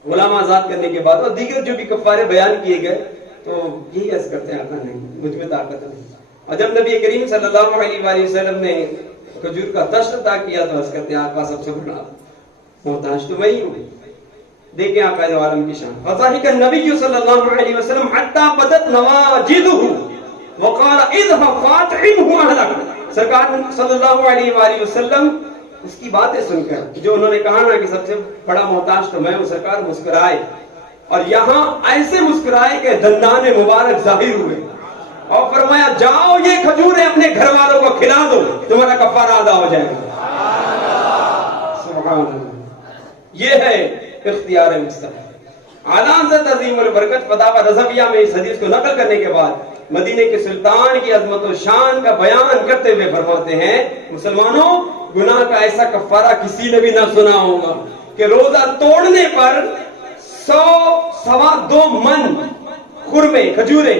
غلام آزاد کرنے کے بعد اور دیگر جو بھی کفارے بیان کیے گئے تو یہی عرض کرتے ہیں آقا نہیں, مجھ میں طاقت نہیں. اور جب نبی کریم صلی اللہ علیہ وآلہ وسلم نے کھجور کا تشت عطا کیا تو عرض کرتے ہیں آقا سب سے بڑا محتاج تو میں ہی ہوں. دیکھیں آقا دو عالم کی شان. فضحک النبی صلی اللہ علیہ وسلم حتی بدت نواجدہ وقال اذهب فاطعمه اهلك. سرکار صلی اللہ علیہ وآلہ وسلم اس کی باتیں سن کر جو انہوں نے کہا نا کہ سب سے بڑا محتاج تو میں ہوں, سرکار مسکرائے, اور یہاں ایسے مسکرائے کہ دندان مبارک ظاہر ہوئے, اور فرمایا جاؤ یہ کھجوریں اپنے گھر والوں کو کھلا دو, تمہارا کفارہ ادا ہو جائے گا. سبحان اللہ. یہ ہے اختیار مصطفیٰ. اعلیٰ حضرت عظیم البرکت فتاوی رضویہ میں اس حدیث کو نقل کرنے کے بعد مدینے کے سلطان کی عظمت و شان کا بیان کرتے ہوئے فرماتے ہیں, مسلمانوں گناہ کا ایسا کفارہ کسی نے بھی نہ سنا ہوگا کہ روزہ توڑنے پر 100 سوا 2 من خرمے کھجوریں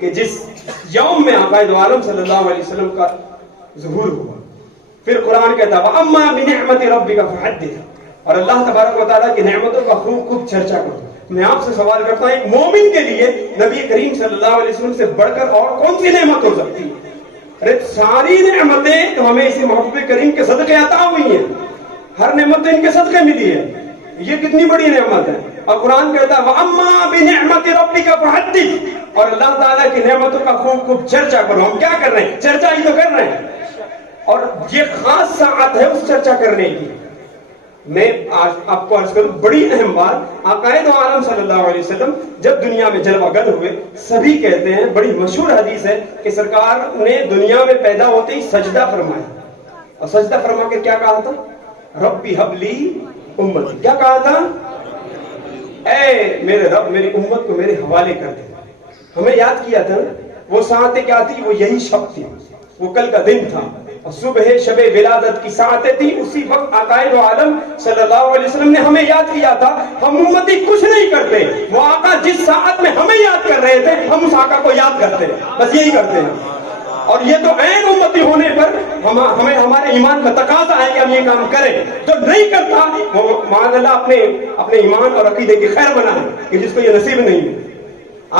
کہ جس یوم میں آقا دو عالم صلی اللہ علیہ وسلم کا ظہور ہوا. پھر قرآن کہتا ہے وَأَمَّا بِنِعْمَةِ رَبِّكَ فَحَدِّثْ, اور اللہ تبارک و تعالیٰ کی نعمتوں کا خوب خوب چرچا کرو. میں آپ سے سوال کرتا ہوں, ایک مومن کے لیے نبی کریم صلی اللہ علیہ وسلم سے بڑھ کر اور کون سی نعمت ہو سکتی ہے؟ ارے ساری نعمتیں تو ہمیں اسی محبوب کریم کے صدقے عطا ہوئی ہیں, ہر نعمت تو ان کے صدقے ملی ہے. یہ کتنی بڑی نعمت ہے. اور قرآن کہتا ہے وَأَمَّا بِنِعْمَةِ رَبِّكَ فَحَدِّثْ, اور اللہ تعالیٰ کی نعمتوں کا خوب خوب چرچا کرو. ہم کیا کر رہے ہیں؟ چرچا ہی تو کر رہے ہیں, اور یہ خاص ساعت ہے اس چرچا کرنے کی. میں آج آپ کو عرض کروں بڑی اہم بات, آقا دو عالم صلی اللہ علیہ وسلم جب دنیا میں جلوہ گر ہوئے, سبھی کہتے ہیں, بڑی مشہور حدیث ہے کہ سرکار نے دنیا میں پیدا ہوتے ہی سجدہ فرمایا, اور سجدہ فرما کے کیا کہا تھا؟ ربی حب لی امتی. کیا کہا تھا؟ اے میرے رب میری امت کو میرے حوالے کر دے. ہمیں یاد کیا تھا وہ ساعتیں کیا تھی؟ وہ یہی شب تھی, وہ کل کا دن تھا, اور صبح شب ولادت کی ساعتیں تھی. اسی وقت آقا دو عالم صلی اللہ علیہ وسلم نے ہمیں یاد کیا تھا. ہم امتی کچھ نہیں کرتے, وہ آقا جس ساعت میں ہمیں یاد کر رہے تھے ہم اس آقا کو یاد کرتے ہیں, بس یہی کرتے ہیں. اور یہ تو عین امتی ہونے پر ہمیں ہمارے ایمان کا تقاضا ہے کہ ہم یہ کام کریں. جو نہیں کرتا وہ معاذ اللہ اپنے ایمان اور عقیدے کی خیر بنائے, کہ جس کو یہ نصیب نہیں ہے.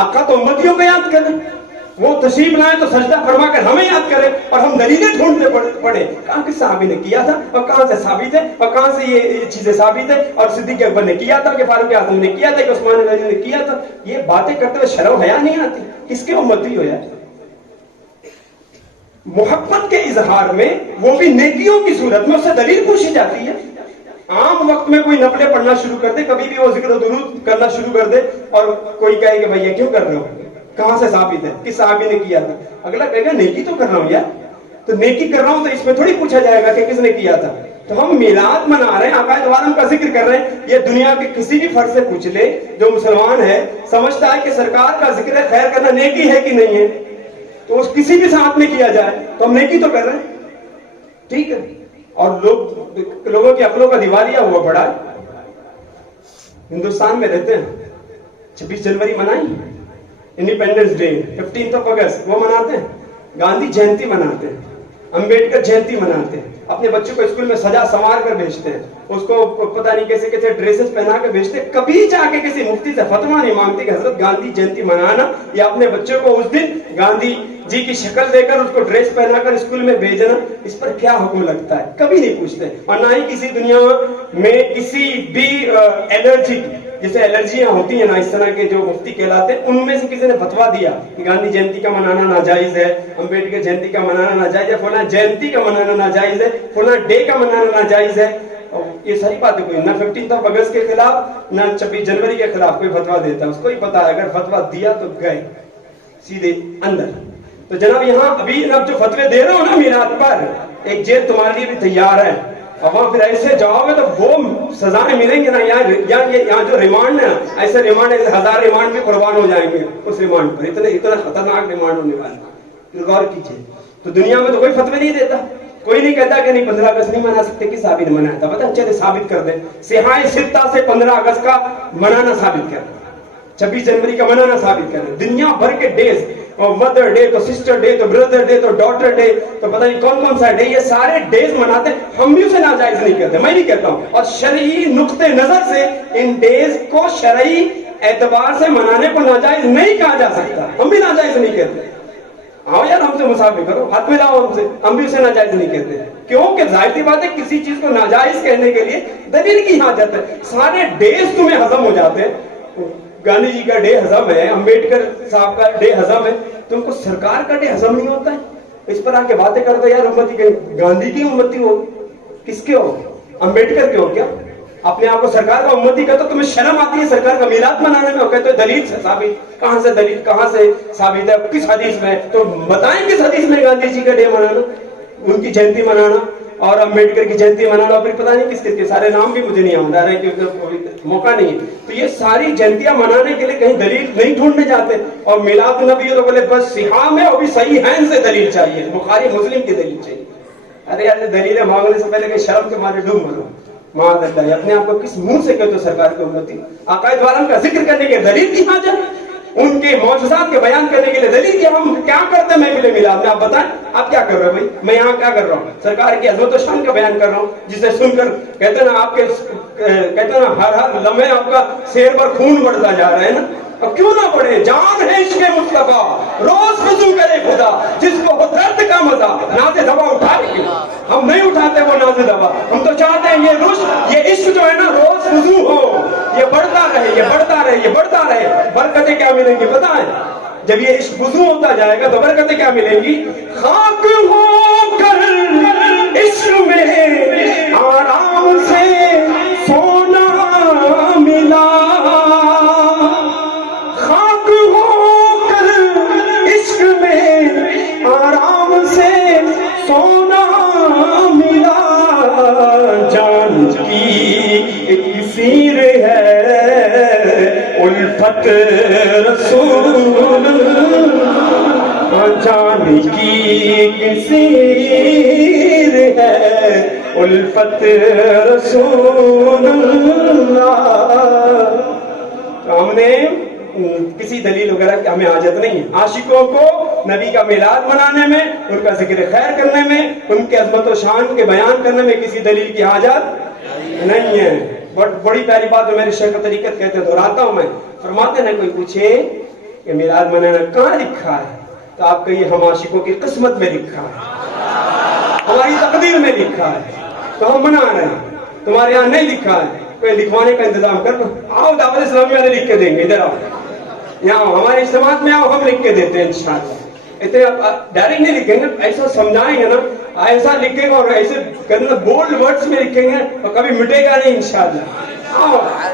آقا تو امتیوں کو یاد کریں, وہ تشریف لائے تو سجدہ فرما کر ہمیں یاد کرے, اور ہم دلیلیں ڈھونڈتے پڑے کہاں کس صحابی نے کیا تھا, اور کہاں سے ثابت ہے, اور کہاں سے یہ چیزیں ثابت ہے, اور صدیق اکبر نے کیا تھا, کہ فاروق اعظم نے کیا تھا, کہ عثمان غنی نے کیا تھا. یہ باتیں کرتے ہوئے شرم حیا نہیں آتی؟ کس کے امتی ہو یار؟ محبت کے اظہار میں, وہ بھی نیکیوں کی صورت میں, اس سے دلیل پوچھی جاتی ہے. عام وقت میں کوئی نفلیں پڑھنا شروع کر دے, کبھی بھی وہ ذکر و درود کرنا شروع کر دے, اور کوئی کہے کہ بھائی یہ کیوں کر رہے ہو, کہاں سے ثابت ہے, کس صحابی نے کیا تھا؟ اگلا کہے گا نیکی تو کر رہا ہوں یار, تو نیکی کر رہا ہوں تو اس میں تھوڑی پوچھا جائے گا کہ کس نے کیا تھا. تو ہم میلاد منا رہے ہیں, آقا دو عالم کا ذکر کر رہے ہیں. یہ دنیا کے کسی بھی فرد سے پوچھ لے جو مسلمان ہے, سمجھتا ہے کہ سرکار کا ذکر خیر کرنا نیکی ہے کہ نہیں ہے, تو اس کسی بھی ساتھ میں کیا جائے تو ہم نیکی تو کر رہے ہیں, ٹھیک ہے. اور لوگوں کی عقلوں کا دیوالیہ ہوا پڑا ہے. ہندوستان میں رہتے ہیں, 26 جنوری منائیں, انڈیپینڈنس ڈے, 15 اگست وہ مناتے ہیں, گاندھی جینتی مناتے ہیں, امبیڈکر جینتی مناتے ہیں, اپنے بچوں کو اسکول میں سجا سنوار کر بھیجتے ہیں, اس کو پتہ نہیں کیسے کیسے ڈریسز پہنا کر بھیجتے ہیں. کبھی جا کے کسی مفتی سے فتویٰ نہیں مانگتے کہ حضرت گاندھی جینتی منانا یا اپنے بچوں کو اس دن گاندھی جی کی شکل دے کر اس کو ڈریس پہنا کر اسکول میں بھیجنا, اس پر کیا حکم لگتا ہے, کبھی نہیں پوچھتے. اور نہ ہی کسی دنیا میں کسی بھی الرجی, جیسے الرجیاں ہوتی ہیں نا, اس طرح کے جو مفتی کہلاتے ہیں, ان میں سے کسی نے فتوا دیا کہ گاندھی جینتی کا منانا ناجائز ہے, امبیڈکر جینتی کا منانا ناجائز ہے, فلاں جینتی کا منانا ناجائز ہے, فلاں ڈے کا منانا ناجائز ہے. یہ ساری باتیں کوئی نہ 15 اگست کے خلاف نہ 26 جنوری کے خلاف کوئی فتوا دیتا, اس کو ہی پتا ہے اگر فتوا دیا تو گئے سیدھے اندر. تو جناب یہاں ابھی جو فتوے دے رہا ہوں نا میلاد پر, ایک جیل تمہارے لیے بھی تیار ہے, اور وہاں پھر ایسے جاؤ گے تو وہ سزائیں ملیں گے نا. یہاں جو ریمانڈ ہے, ایسے ریمانڈ ہے 1000 ریمانڈ بھی قربان ہو جائیں گے اس ریمانڈ پر. اتنا خطرناک ریمانڈ ہونے والا, غور کیجیے. تو دنیا میں تو کوئی فتوی نہیں دیتا, کوئی نہیں کہتا کہ نہیں 15 اگست نہیں منا سکتے, کس صحابی نے منایا تھا بتا, چلے ثابت کر دیں. صحاح ستہ سے 15 اگست کا منانا ثابت کر دیں, 26 جنوری کا منانا ثابت کر دیں. دنیا بھر کے ڈیز, مدر ڈے تو سسٹر ڈے تو بردر ڈے تو ڈاٹر ڈے تو پتہ نہیں کون کون سا ڈے, یہ سارے ڈیز مناتے ہیں. ہم بھی اسے ناجائز نہیں کہتے, میں بھی کہتا ہوں. اور شرعی نقطۂ نظر سے ان ڈیز کو شرعی اعتبار سے منانے کو ناجائز نہیں کہا جا سکتا, ہم بھی ناجائز نہیں کہتے. آؤ یار ہم سے مسافر کرو, ہاتھ ملاؤ ہم سے, ہم بھی اسے ناجائز نہیں کہتے. کیوں کہ ظاہر سی بات ہے کسی چیز کو ناجائز کہنے کے لیے دلیل کی حاجت ہے. سارے ڈیز تمہیں ہضم ہو جاتے ہیں. گاندھی جی کا ڈے ہضم ہے, امبیڈکر صاحب کا ڈے ہضم ہے, تم کو سرکار کا ڈے ہضم نہیں ہوتا ہے. اس پر آ کے باتیں کرتے یار امتی کے, گاندھی کی امتی ہو, کس کے ہو, امبیڈکر کے ہو کیا؟ اپنے آپ کو سرکار کا امتی کہتے تو تمہیں شرم آتی ہے سرکار کا میلاد منانے میں, کہتے دلیل سے ثابت, کہاں سے دلیل, کہاں سے ثابت ہے, کس حدیث میں؟ تو بتائیں کس حدیث میں گاندھی جی کا ڈے منانا, ان کی جینتی منانا اور امبیڈکر کی جینتی منانا, پھر پتہ نہیں کس کے سارے نام بھی مجھے نہیں یاد آ رہے کیونکہ موقع نہیں ہے. تو یہ ساری جینتیاں منانے کے لیے کہیں دلیل نہیں ڈھونڈنے جاتے. اور میلاد النبی تو بولے بس صحاح میں, وہ بھی صحیح ہیں سے دلیل چاہیے, بخاری مسلم کی دلیل چاہیے. ارے یار دلیلیں مانگنے سے پہلے کہ شرم کے مارے ڈوب مرو, معاذ اللہ. اپنے آپ کو کس منہ سے کہتے ہو سرکار کی امتی؟ آقا دو عالم کا ذکر کرنے کے دلیل کی حاجت, ان کے معجزات کے بیان کرنے کے لیے دلیل کہ ہم کیا کرتے ہیں محفل میلاد میں. آپ بتائیں آپ کیا کر رہے ہو بھائی؟ میں یہاں کیا کر رہا ہوں؟ سرکار کی عظمت و شان کا بیان کر رہا ہوں، جسے سن کر کہتے ہیں نا آپ کے کہتے ہیں نا ہر لمحے آپ کا سیر پر خون بڑھتا جا رہا ہے نا. اب کیوں نہ پڑھے؟ جان ہے عشق مصطفیٰ روز وضو کرے خدا، جس کو ہو درد کا مزہ ناز دوا اٹھائے کیوں؟ ہم نہیں اٹھاتے وہ ناز دوا. ہم تو چاہتے ہیں یہ رشک یہ عشق جو ہے نا روز وضو ہو، یہ بڑھتا رہے یہ بڑھتا رہے یہ بڑھتا رہے. برکتیں کیا ملیں گی پتہ ہے؟ جب یہ عشق وضو ہوتا جائے گا تو برکتیں کیا ملیں گی؟ خاک ہو کر عشق میں آرام سے سونا ملا، خاک ہو کر عشق میں آرام سے سونا ملا. جان کی ایک سیر ہے الفت رسول، جان کی کثیر ہے الفت رسول اللہ. ہم نے کسی دلیل وغیرہ کی ہمیں حاجت نہیں ہے. عاشقوں کو نبی کا میلاد منانے میں، ان کا ذکر خیر کرنے میں، ان کے عظمت و شان کے بیان کرنے میں کسی دلیل کی حاجت نہیں ہے. بڑی پیاری بات ہے، میرے شیخ طریقت کہتے ہیں، دہراتا ہوں میں. فرماتے ہیں کوئی پوچھے کہ میلاد منانا کہاں لکھا ہے تو آپ کہیے ہم عاشقوں کی قسمت میں لکھا ہے، ہماری تقدیر میں لکھا ہے تو ہم منا رہے ہیں. تمہارے یہاں نہیں لکھا ہے، کوئی لکھوانے کا انتظام کر دو. آؤ دعوت اسلامی والے لکھ کے دیں گے، ادھر آؤ یہاں ہمارے اجتماعات میں آؤ، ہم لکھ کے دیتے ہیں انشاءاللہ. اتنے ڈائریکٹ نہیں لکھیں گے، ایسا سمجھائیں گے نا، ایسا لکھیں گے اور ایسے کرنا بولڈ ورڈز میں لکھیں گے اور کبھی مٹے گا نہیں انشاءاللہ.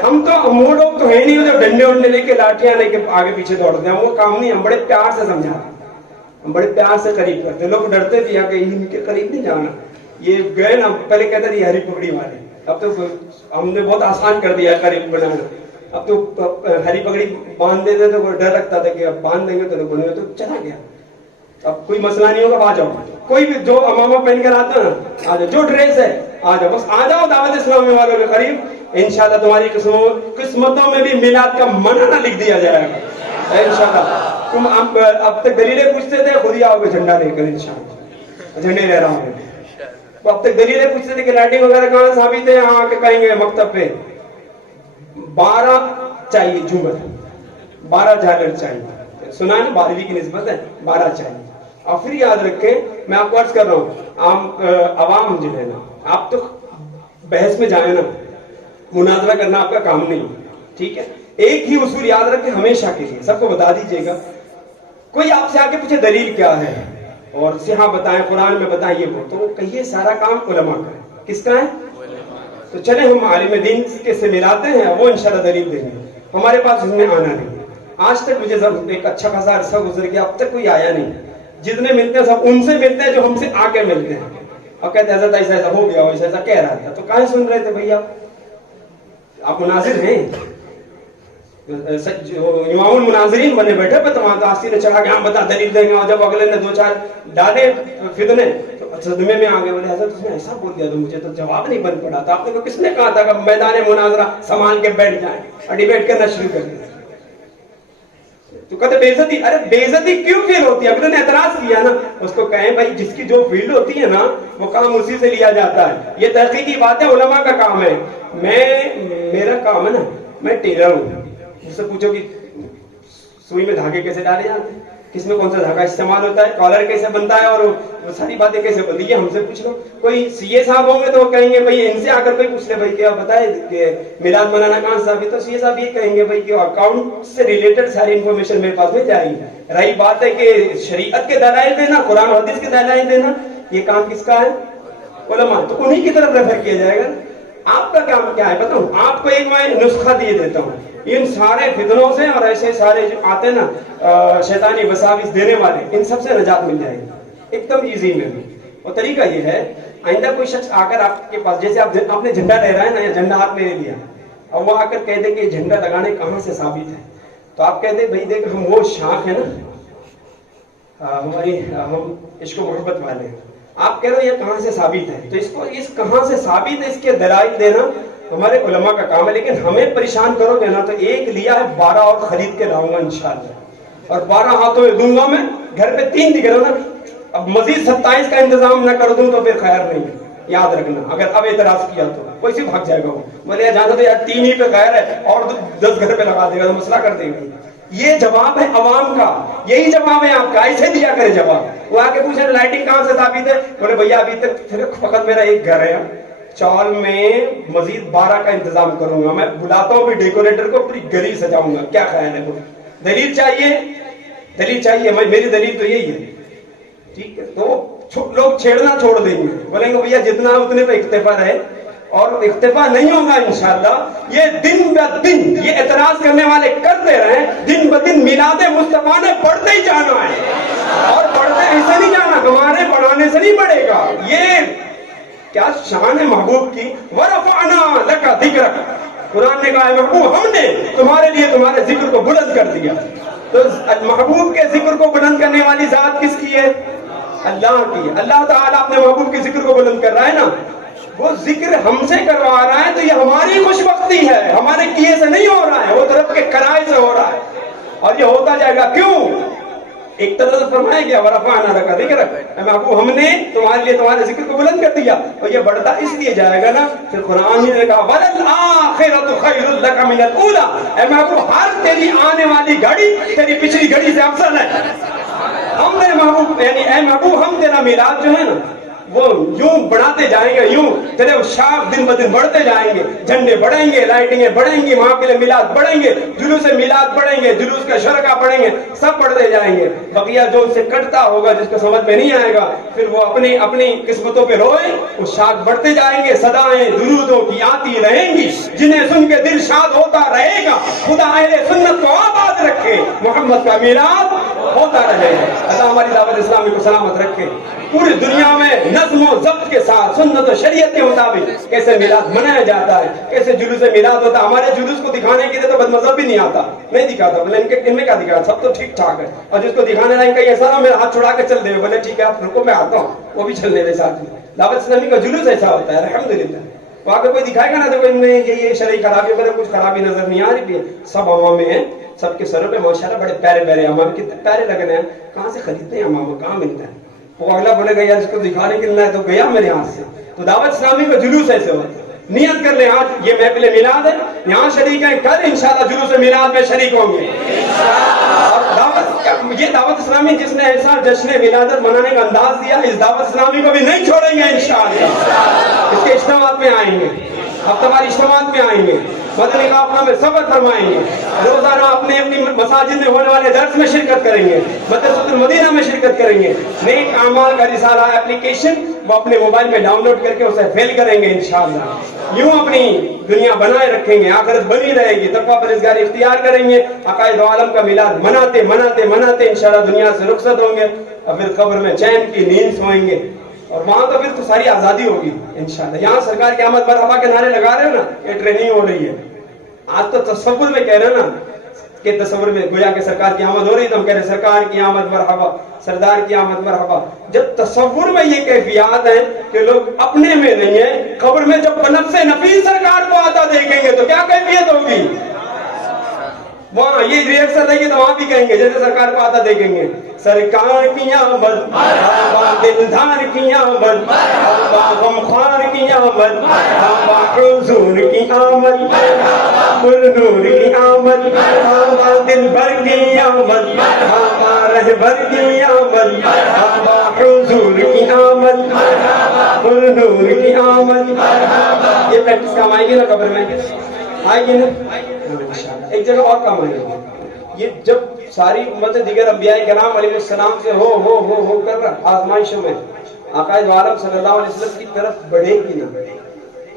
ہم تو وہ لوگ تو ہے نہیں جو ڈنڈے ونڈے لے کے لاٹیاں لے کے آگے پیچھے دوڑتے ہیں، وہ کام نہیں. ہم بڑے پیار سے سمجھاتے ہیں، ہم بڑے پیار سے قریب کرتے ہیں. لوگ ڈرتے تھے کہ ان کے قریب نہیں جانا. یہ گئے نا، پہلے کہتے تھے ہری پگڑی والے، اب تو ہم نے بہت آسان کر دیا قریب بنانا. اب تو ہری پگڑی باندھ دیتے تو ڈر لگتا تھا کہ اب باندھ دیں گے تو بنے تو چلا گیا. اب کوئی مسئلہ نہیں ہوگا، آ جاؤ. کوئی بھی جو امامہ پہن کر آتا ہے نا آ جاؤ، جو ڈریس ہے آ جاؤ، بس آ جاؤ دعوت اسلامی والوں کے قریب. انشاءاللہ تمہاری قسمتوں میں بھی میلاد کا منانا لکھ دیا جائے گا انشاءاللہ. تم اب تک دلیلیں پوچھتے تھے، خود ہی آؤ گے جھنڈا لے کر انشاءاللہ. جھنڈے لے رہا ہوں اب تک دلیلیں پوچھتے تھے کہ لائٹنگ وغیرہ کہاں ثابت ہے، ہاں کہ کہیں گے مکتب پہ 12 چاہیے جھومر، 12 جھالر چاہیے. سنا ہے نا 12ویں کی نسبت ہے، 12 چاہیے. اور پھر یاد رکھیں، میں آپ کو عرض کر رہا ہوں، عوام جو ہے نا، آپ تو بحث میں جائیں نا، مناظرہ کرنا آپ کا کام نہیں، ٹھیک ہے. ایک ہی اصول یاد رکھیں ہمیشہ کے لیے، سب کو بتا دیجئے گا. کوئی آپ سے آگے پوچھے دلیل کیا ہے اور ہاں بتائیں قرآن میں بتائیں یہ وہ، تو کہیے سارا کام علماء کا ہے. کس کا ہے؟ تو چلے ہم عالم دین کے سے ملاتے ہیں، وہ انشاءاللہ دلیل دیں گے. ہمارے پاس اس میں آنا نہیں. آج تک مجھے ایک اچھا خاصا عرصہ گزر گیا، اب تک کوئی آیا نہیں. جتنے ملتے ہیں سب ان سے ملتے ہیں جو ہم سے آ کے ملتے ہیں اور کہتے ہیں حضرت ایسا ایسا ہو گیا، ایسا ایسا کہہ رہا تھا. تو کہاں سن رہے تھے بھیا؟ آپ مناظر ہیں، امام المناظرین بنے بیٹھے پہ تمام آستی نے چڑھا کے ہم بتا دلیل دیں گے. اور جب اگلے نے 2-4 ڈالے فتنے تو صدمے میں آ گئے، بولے حضرت اس نے ایسا بول دیا تو مجھے تو جواب نہیں بن پڑا تھا. آپ نے کس نے کہا تھا کہ میدان مناظرہ سنبھال کے بیٹھ جائیں اور ڈیبیٹ کرنا شروع کر دیں؟ تو کہتے بے عزتی. ارے بے عزتی کیوں فیل ہوتی ہے؟ اگر نے اعتراض کیا نا، اس کو کہیں بھائی جس کی جو فیلڈ ہوتی ہے نا وہ کام اسی سے لیا جاتا ہے. یہ تحقیقی بات ہے، علماء کا کام ہے. میرا کام ہے نا، میں ٹیلر ہوں. مجھ سے پوچھو کہ سوئی میں دھاگے کیسے ڈالے جاتے ہیں، کس میں کون سا دھاگا استعمال ہوتا ہے، کالر کیسے بنتا ہے، اور وہ ساری باتیں کیسے بنتی ہے، ہم سے پوچھ لو. کوئی سی اے صاحب ہوں گے تو وہ کہیں گے بھائی ان سے آ کر کوئی پوچھ لے بھائی کیا بتائے کہ میلاد منانا کہاں سے ثابت. تو سی اے صاحب یہ کہیں گے بھائی کہ اکاؤنٹ سے ریلیٹڈ ساری انفارمیشن میرے پاس میں جائے گی. رہی بات ہے کہ شریعت کے دلائل دینا، قرآن و حدیث کے دلائل دینا، یہ کام کس کا ہے؟ علماء. تو انہی کی طرف ریفر کیا جائے گا. آپ کا کام کیا ہے بتاؤں؟ آپ کو ایک میں نسخہ دیے دیتا ہوں ان سارے فتنوں سے اور ایسے سارے جو آتے ہیں نا شیطانی وساوس دینے والے، ان سب سے نجات مل جائے گی ایک دم ایزی میں. اور طریقہ یہ ہے، آئندہ کوئی شخص آ کر آپ کے پاس، جیسے آپ نے جھنڈا لہرایا ہے نا، یا جھنڈا ہاتھ میں لے لیا اور وہ آ کر کہہ دے کہ جھنڈا لگانے کہاں سے ثابت ہے، تو آپ کہہ دے بھائی دیکھ ہم وہ شاخ ہے نا ہماری، ہم عشق و محبت والے ہیں. آپ کہہ رہے ہو یہ کہاں سے ثابت ہے، تو اس کو اس کہاں سے ثابت ہے اس کے دلائل دینا ہمارے علماء کا کام ہے، لیکن ہمیں پریشان کرو گے نا تو ایک لیا ہے 12 اور خرید کے لاؤں گا انشاءاللہ، اور 12 ہاتھوں میں دوں گا میں، گھر پہ 3 دکھ رہا نا، اب مزید 27 کا انتظام نہ کر دوں تو پھر خیر نہیں ہے، یاد رکھنا اگر اب اعتراض کیا تو کوئی سی بھاگ جائے گا وہ، بولے جانا تو یار 3 ہی پہ خیر ہے اور 10 گھر پہ لگا دے گا تو مسئلہ کر دے گا۔ یہ جواب ہے عوام کا، یہی جواب ہے آپ کا، ایسے دیا کرے جواب۔ وہ آ کے پوچھے لائٹنگ کہاں سے ثابت ہے، بولے بھیا ابھی تک فقط میرا ایک گھر ہے، چال میں مزید 12 کا انتظام کروں گا، میں بلاتا ہوں بھی ڈیکوریٹر کو، پوری گلی سجاؤں گا، کیا خیال ہے؟ دلیل چاہیے، دلیل چاہیے، میری دلیل تو یہی ہے، ٹھیک ہے؟ تو لوگ چھیڑنا چھوڑ دیں گے، بولیں گے بھیا جتنا اتنے پہ اکتفا رہے، اور اکتفا نہیں ہوگا انشاءاللہ۔ یہ دن بہ دن یہ اعتراض کرنے والے کرتے رہیں، دن بہ دن میلاد مصطفیٰ نے بڑھتے ہی جانا ہے، اور بڑھتے ایسے نہیں جانا، ہمارے بڑھانے سے نہیں بڑھے گا۔ یہ کیا شان ہے محبوب کی، وَرَفَعْنَا لَكَ ذِكْرَكَ، قرآن نے کہا ہے محبوب ہم نے تمہارے لیے تمہارے ذکر کو بلند کر دیا۔ تو محبوب کے ذکر کو بلند کرنے والی ذات کس کی ہے؟ اللہ کی۔ اللہ تعالیٰ اپنے محبوب کے ذکر کو بلند کر رہا ہے نا، وہ ذکر ہم سے کروا رہا ہے، تو یہ ہماری خوش بختی ہے، ہمارے کیے سے نہیں ہو رہا ہے، وہ طرف کے کرائے سے ہو رہا ہے، اور یہ ہوتا جائے گا۔ کیوں؟ ایک طرح سے فرمایا گیا وَرَفَعْنَا لَكَ ذِكْرَكَ، اے محبوب ہم نے تمہارے لیے تمہارے ذکر کو بلند کر دیا، اور یہ بڑھتا اس لیے جائے گا نا۔ پھر قرآن نے کہا وَلَلْآخِرَةُ خَيْرٌ لَكَ مِنَ الْأُولَىٰ، اے محبوب ہر تیری آنے والی گھڑی تیری پچھلی گھڑی سے افضل ہے۔ ہم نے محبوب یعنی اے محبوب ہم تیرا میلاد جو ہے نا وہ یوں بڑھاتے جائیں گے، یوں تیرے شاخ دن بدن بڑھتے جائیں گے، جھنڈے بڑھیں گے، لائٹنگیں بڑھیں گی، وہاں کے لیے میلاد بڑھیں گے، جلوس میلاد بڑھیں گے، جلوس کا شرکا بڑھیں گے، سب بڑھتے جائیں گے۔ بقیہ جو ان سے کٹتا ہوگا، جس کو سمجھ میں نہیں آئے گا، پھر وہ اپنی اپنی قسمتوں پہ روئے، وہ شاخ بڑھتے جائیں گے، صدائیں درودوں کی آتی رہیں گی، جنہیں سن کے دل شاد ہوتا رہے گا۔ خدا اہل سنت کو آباد رکھے، محمد کا میلاد ہوتا رہے گا۔ اللہ ہماری دعوت اسلامی کو سلامت رکھے۔ پوری دنیا میں نظم و ضبط کے ساتھ سنت و شریعت کے مطابق کیسے میلاد منایا جاتا ہے، کیسے جلوس میلاد ہوتا ہے۔ ہمارے جلوس کو دکھانے کے لیے تو بد مذہب بھی نہیں آتا، نہیں دکھاتا، بولے ان میں کیا دکھاتا، سب تو ٹھیک ٹھاک ہے، اور جس کو دکھانے لائیں کہیں ایسا نہ میرا ہاتھ چھڑا کے چل دے، بولے ٹھیک ہے آپ رکو میں آتا ہوں، وہ بھی چلنے دے ساتھ میں۔ دعوت اسلامی کا جلوس ایسا ہوتا ہے الحمدللہ۔ وہاں پہ کوئی دکھائے گا نا تو کوئی یہ شرعی خرابی پر کچھ خرابی نظر نہیں آ رہی ہے، سب امام میں ہیں، سب کے سروں پہ ماشاءاللہ بڑے پیارے پیارے امام، کتنے پیارے لگ رہے ہیں، کہاں سے خریدتے ہیں امام، کہاں ملتا ہے؟ وہ اگلا بولے گا یار اس کو دکھانے کے لیے تو گیا میرے ہاتھ سے۔ تو دعوت اسلامی کا جلوس ایسے ہوتا ہے۔ نیت کر لیں آج یہ محفل میلاد ہے، یہاں شریک ہیں، کل انشاءاللہ جلوس میلاد میں شریک ہوں گے۔ اور یہ دعوت اسلامی جس نے ایسا جشن ولادت منانے کا انداز دیا، اس دعوت اسلامی کو بھی نہیں چھوڑیں گے انشاءاللہ۔ اس کے اجتماعات میں آئیں گے، ہفتہ اجتماعات میں آئیں گے، مدنی قافلہ میں سفر فرمائیں گے، روزانہ اپنی مساجد میں ہونے والے درس میں شرکت کریں گے، مدرسۃ المدینہ میں شرکت کریں گے۔ نیک اعمال کا رسالہ اپلیکیشن وہ اپنے موبائل میں ڈاؤن لوڈ کر کے اسے فیل کریں گے انشاءاللہ۔ یوں اپنی دنیا بنائے رکھیں گے، آخرت بنی رہے گی، تقویٰ پرہیزگاری اختیار کریں گے، عقائد و عالم کا میلاد مناتے مناتے مناتے انشاءاللہ دنیا سے رخصت ہوں گے، اور پھر قبر میں چین کی نیند سوئیں گے، اور وہاں تو پھر تو ساری آزادی ہوگی انشاءاللہ۔ یہاں سرکار کی آمد مرحبا کے نعرے لگا رہے ہو نا، یہ ٹریننگ ہو رہی ہے۔ آج تو تصور میں کہہ رہے ہیں نا کہ تصور میں گویا کہ سرکار کی آمد ہو رہی، تو ہم کہہ رہے ہیں سرکار کی آمد مرحبا، سردار کی آمد مرحبا۔ جب تصور میں یہ کیفیات ہیں کہ لوگ اپنے میں نہیں ہیں، قبر میں جب بنفس نفیس سرکار کو آتا دیکھیں گے تو کیا کیفیت ہوگی؟ وہاں یہ ریئرسل ہے تو وہاں بھی کہیں گے جیسے سرکار کو آتا دیکھیں گے، سرکار کی آمد مرحبا، دلدار کی آمد مرحبا، غمخوار کی آمد مرحبا، حضور کی آمد مرحبا، پرنور کی آمد مرحبا، دل بھر کی آمد مرحبا، رہبر کی آمد مرحبا، حضور کی آمد مرحبا، پرنور کی آمد مرحبا۔ یہ پریکٹس کام آئے گی نا قبر میں، آئے گی نا؟ ایک جگہ اور کام آئے گا، یہ جب ساری امت دیگر انبیاء کرام علیہ السلام سے ہو کر آزمائشوں میں عقائد عالم صلی اللہ علیہ وسلم کی طرف بڑھے گی نا،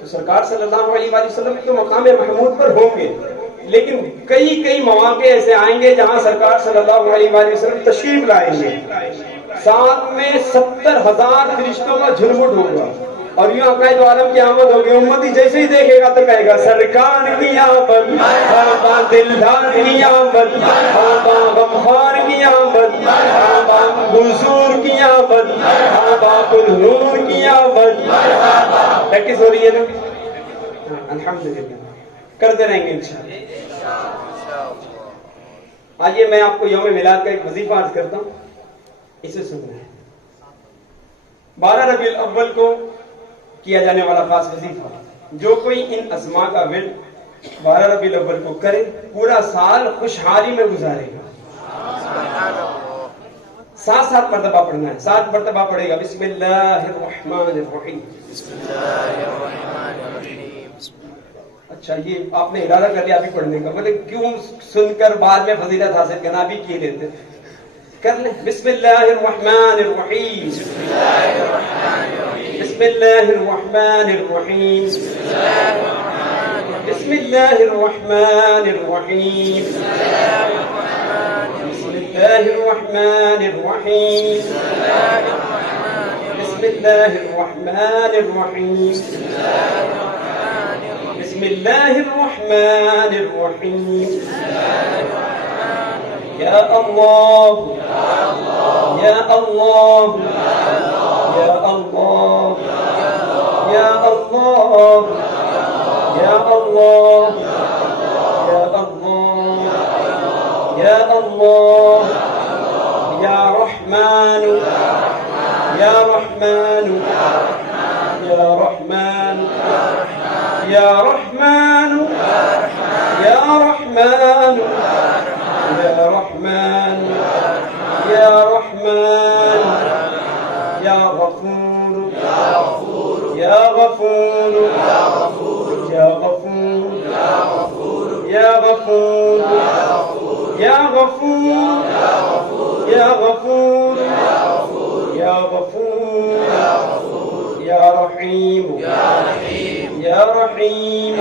تو سرکار صلی اللہ علیہ وسلم تو مقام محمود پر ہوں گے، لیکن کئی مواقع ایسے آئیں گے جہاں سرکار صلی اللہ علیہ وسلم تشریف لائیں گے، ساتھ میں 70,000 فرشتوں کا جھرمٹ ہوگا، اور یوں عقائد عالم کی آمد ہوگی۔ امتی جیسے ہی دیکھے گا تو کہے گا سرکار کی آمد مرحبا، دلدار کی آمد مرحبا، غمخوار کی آمد مرحبا، حضور کی آمد مرحبا، پرنور کی آمد مرحبا۔ پریکٹس ہو رہی ہے نا؟ الحمدللہ کرتے رہیں گے انشاءاللہ. آئیے میں آپ کو یوم میلاد کا ایک وظیفہ عرض کرتا ہوں, اسے سننا ہے. 12 ربیع الاول کو کیا جانے والا خاص وظیفہ, جو کوئی ان اسماء کا ورد 12 ربیع الاول کو کرے پورا سال خوشحالی میں گزارے گا. 7 مرتبہ پڑھنا ہے, 7 مرتبہ پڑھے گا. بسم اللہ الرحمن الرحیم. اچھا یہ آپ نے ارادہ کر لیا ابھی پڑھنے کا, بولے کیوں سن کر بعد میں فضیلت حاصل کرنا, ابھی کیے لیتے کر لیں. بسم اللہ الرحمن الرحیم. بسم اللہ الرحمن الرحیم. بسم اللہ الرحمن الرحیم. بسم اللہ الرحمن الرحیم. بسم اللہ الرحمن الرحیم. بسم اللہ الرحمن الرحیم. یا اللہ یا اللہ یا اللہ یا اللہ یا اللہ یا اللہ یا اللہ یا رحمان یا رحمان یا رحمان یا رحمان یا رحمان یا رحمان یا رحمان یا غفور یا غفور یا غفور یا غفور یا غفور یا غفور یا غفور یا رحیم یا رحیم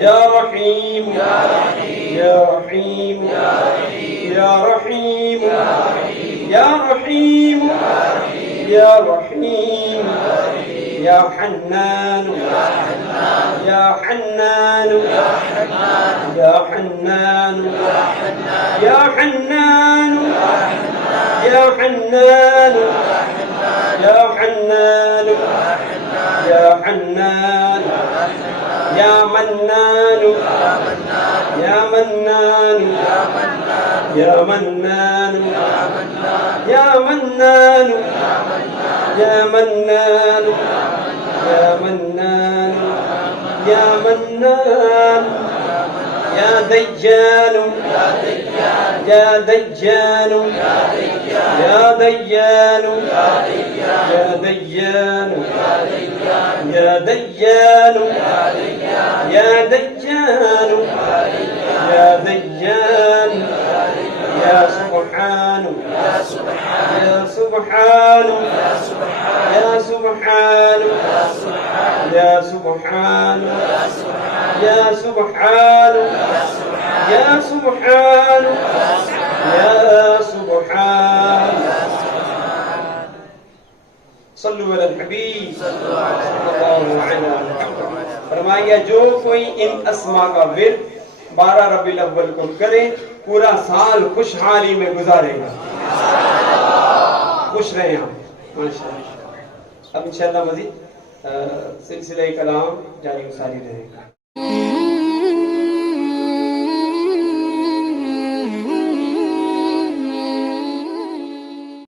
یا رحیم یا رحیم یا رحیم یا رحیم یا رحیم یا حنان یا حنان یا حنان یا حنان یا حنان یا حنان یا حنان یا منان یا منان یا منان یا منان یا منان یا منان یا منان یا دجال یا دجال یا دجال یا دجال یا دجال یا دجال یا دجال یا سبحان یا سبحان یا سبحان یا سبحان یا سبحان یا سبحان یا سبحان. صلو علی الحبیب صلی اللہ علیہ وسلم. فرمایا جو کوئی ان اسماء کا ورد 12 ربیع الاول کو کرے پورا سال خوشحالی میں گزارے گا. خوش رہیں آپ. ماشاءاللہ. اب انشاءاللہ مزید سلسلہ کلام جاری و ساری رہے گا.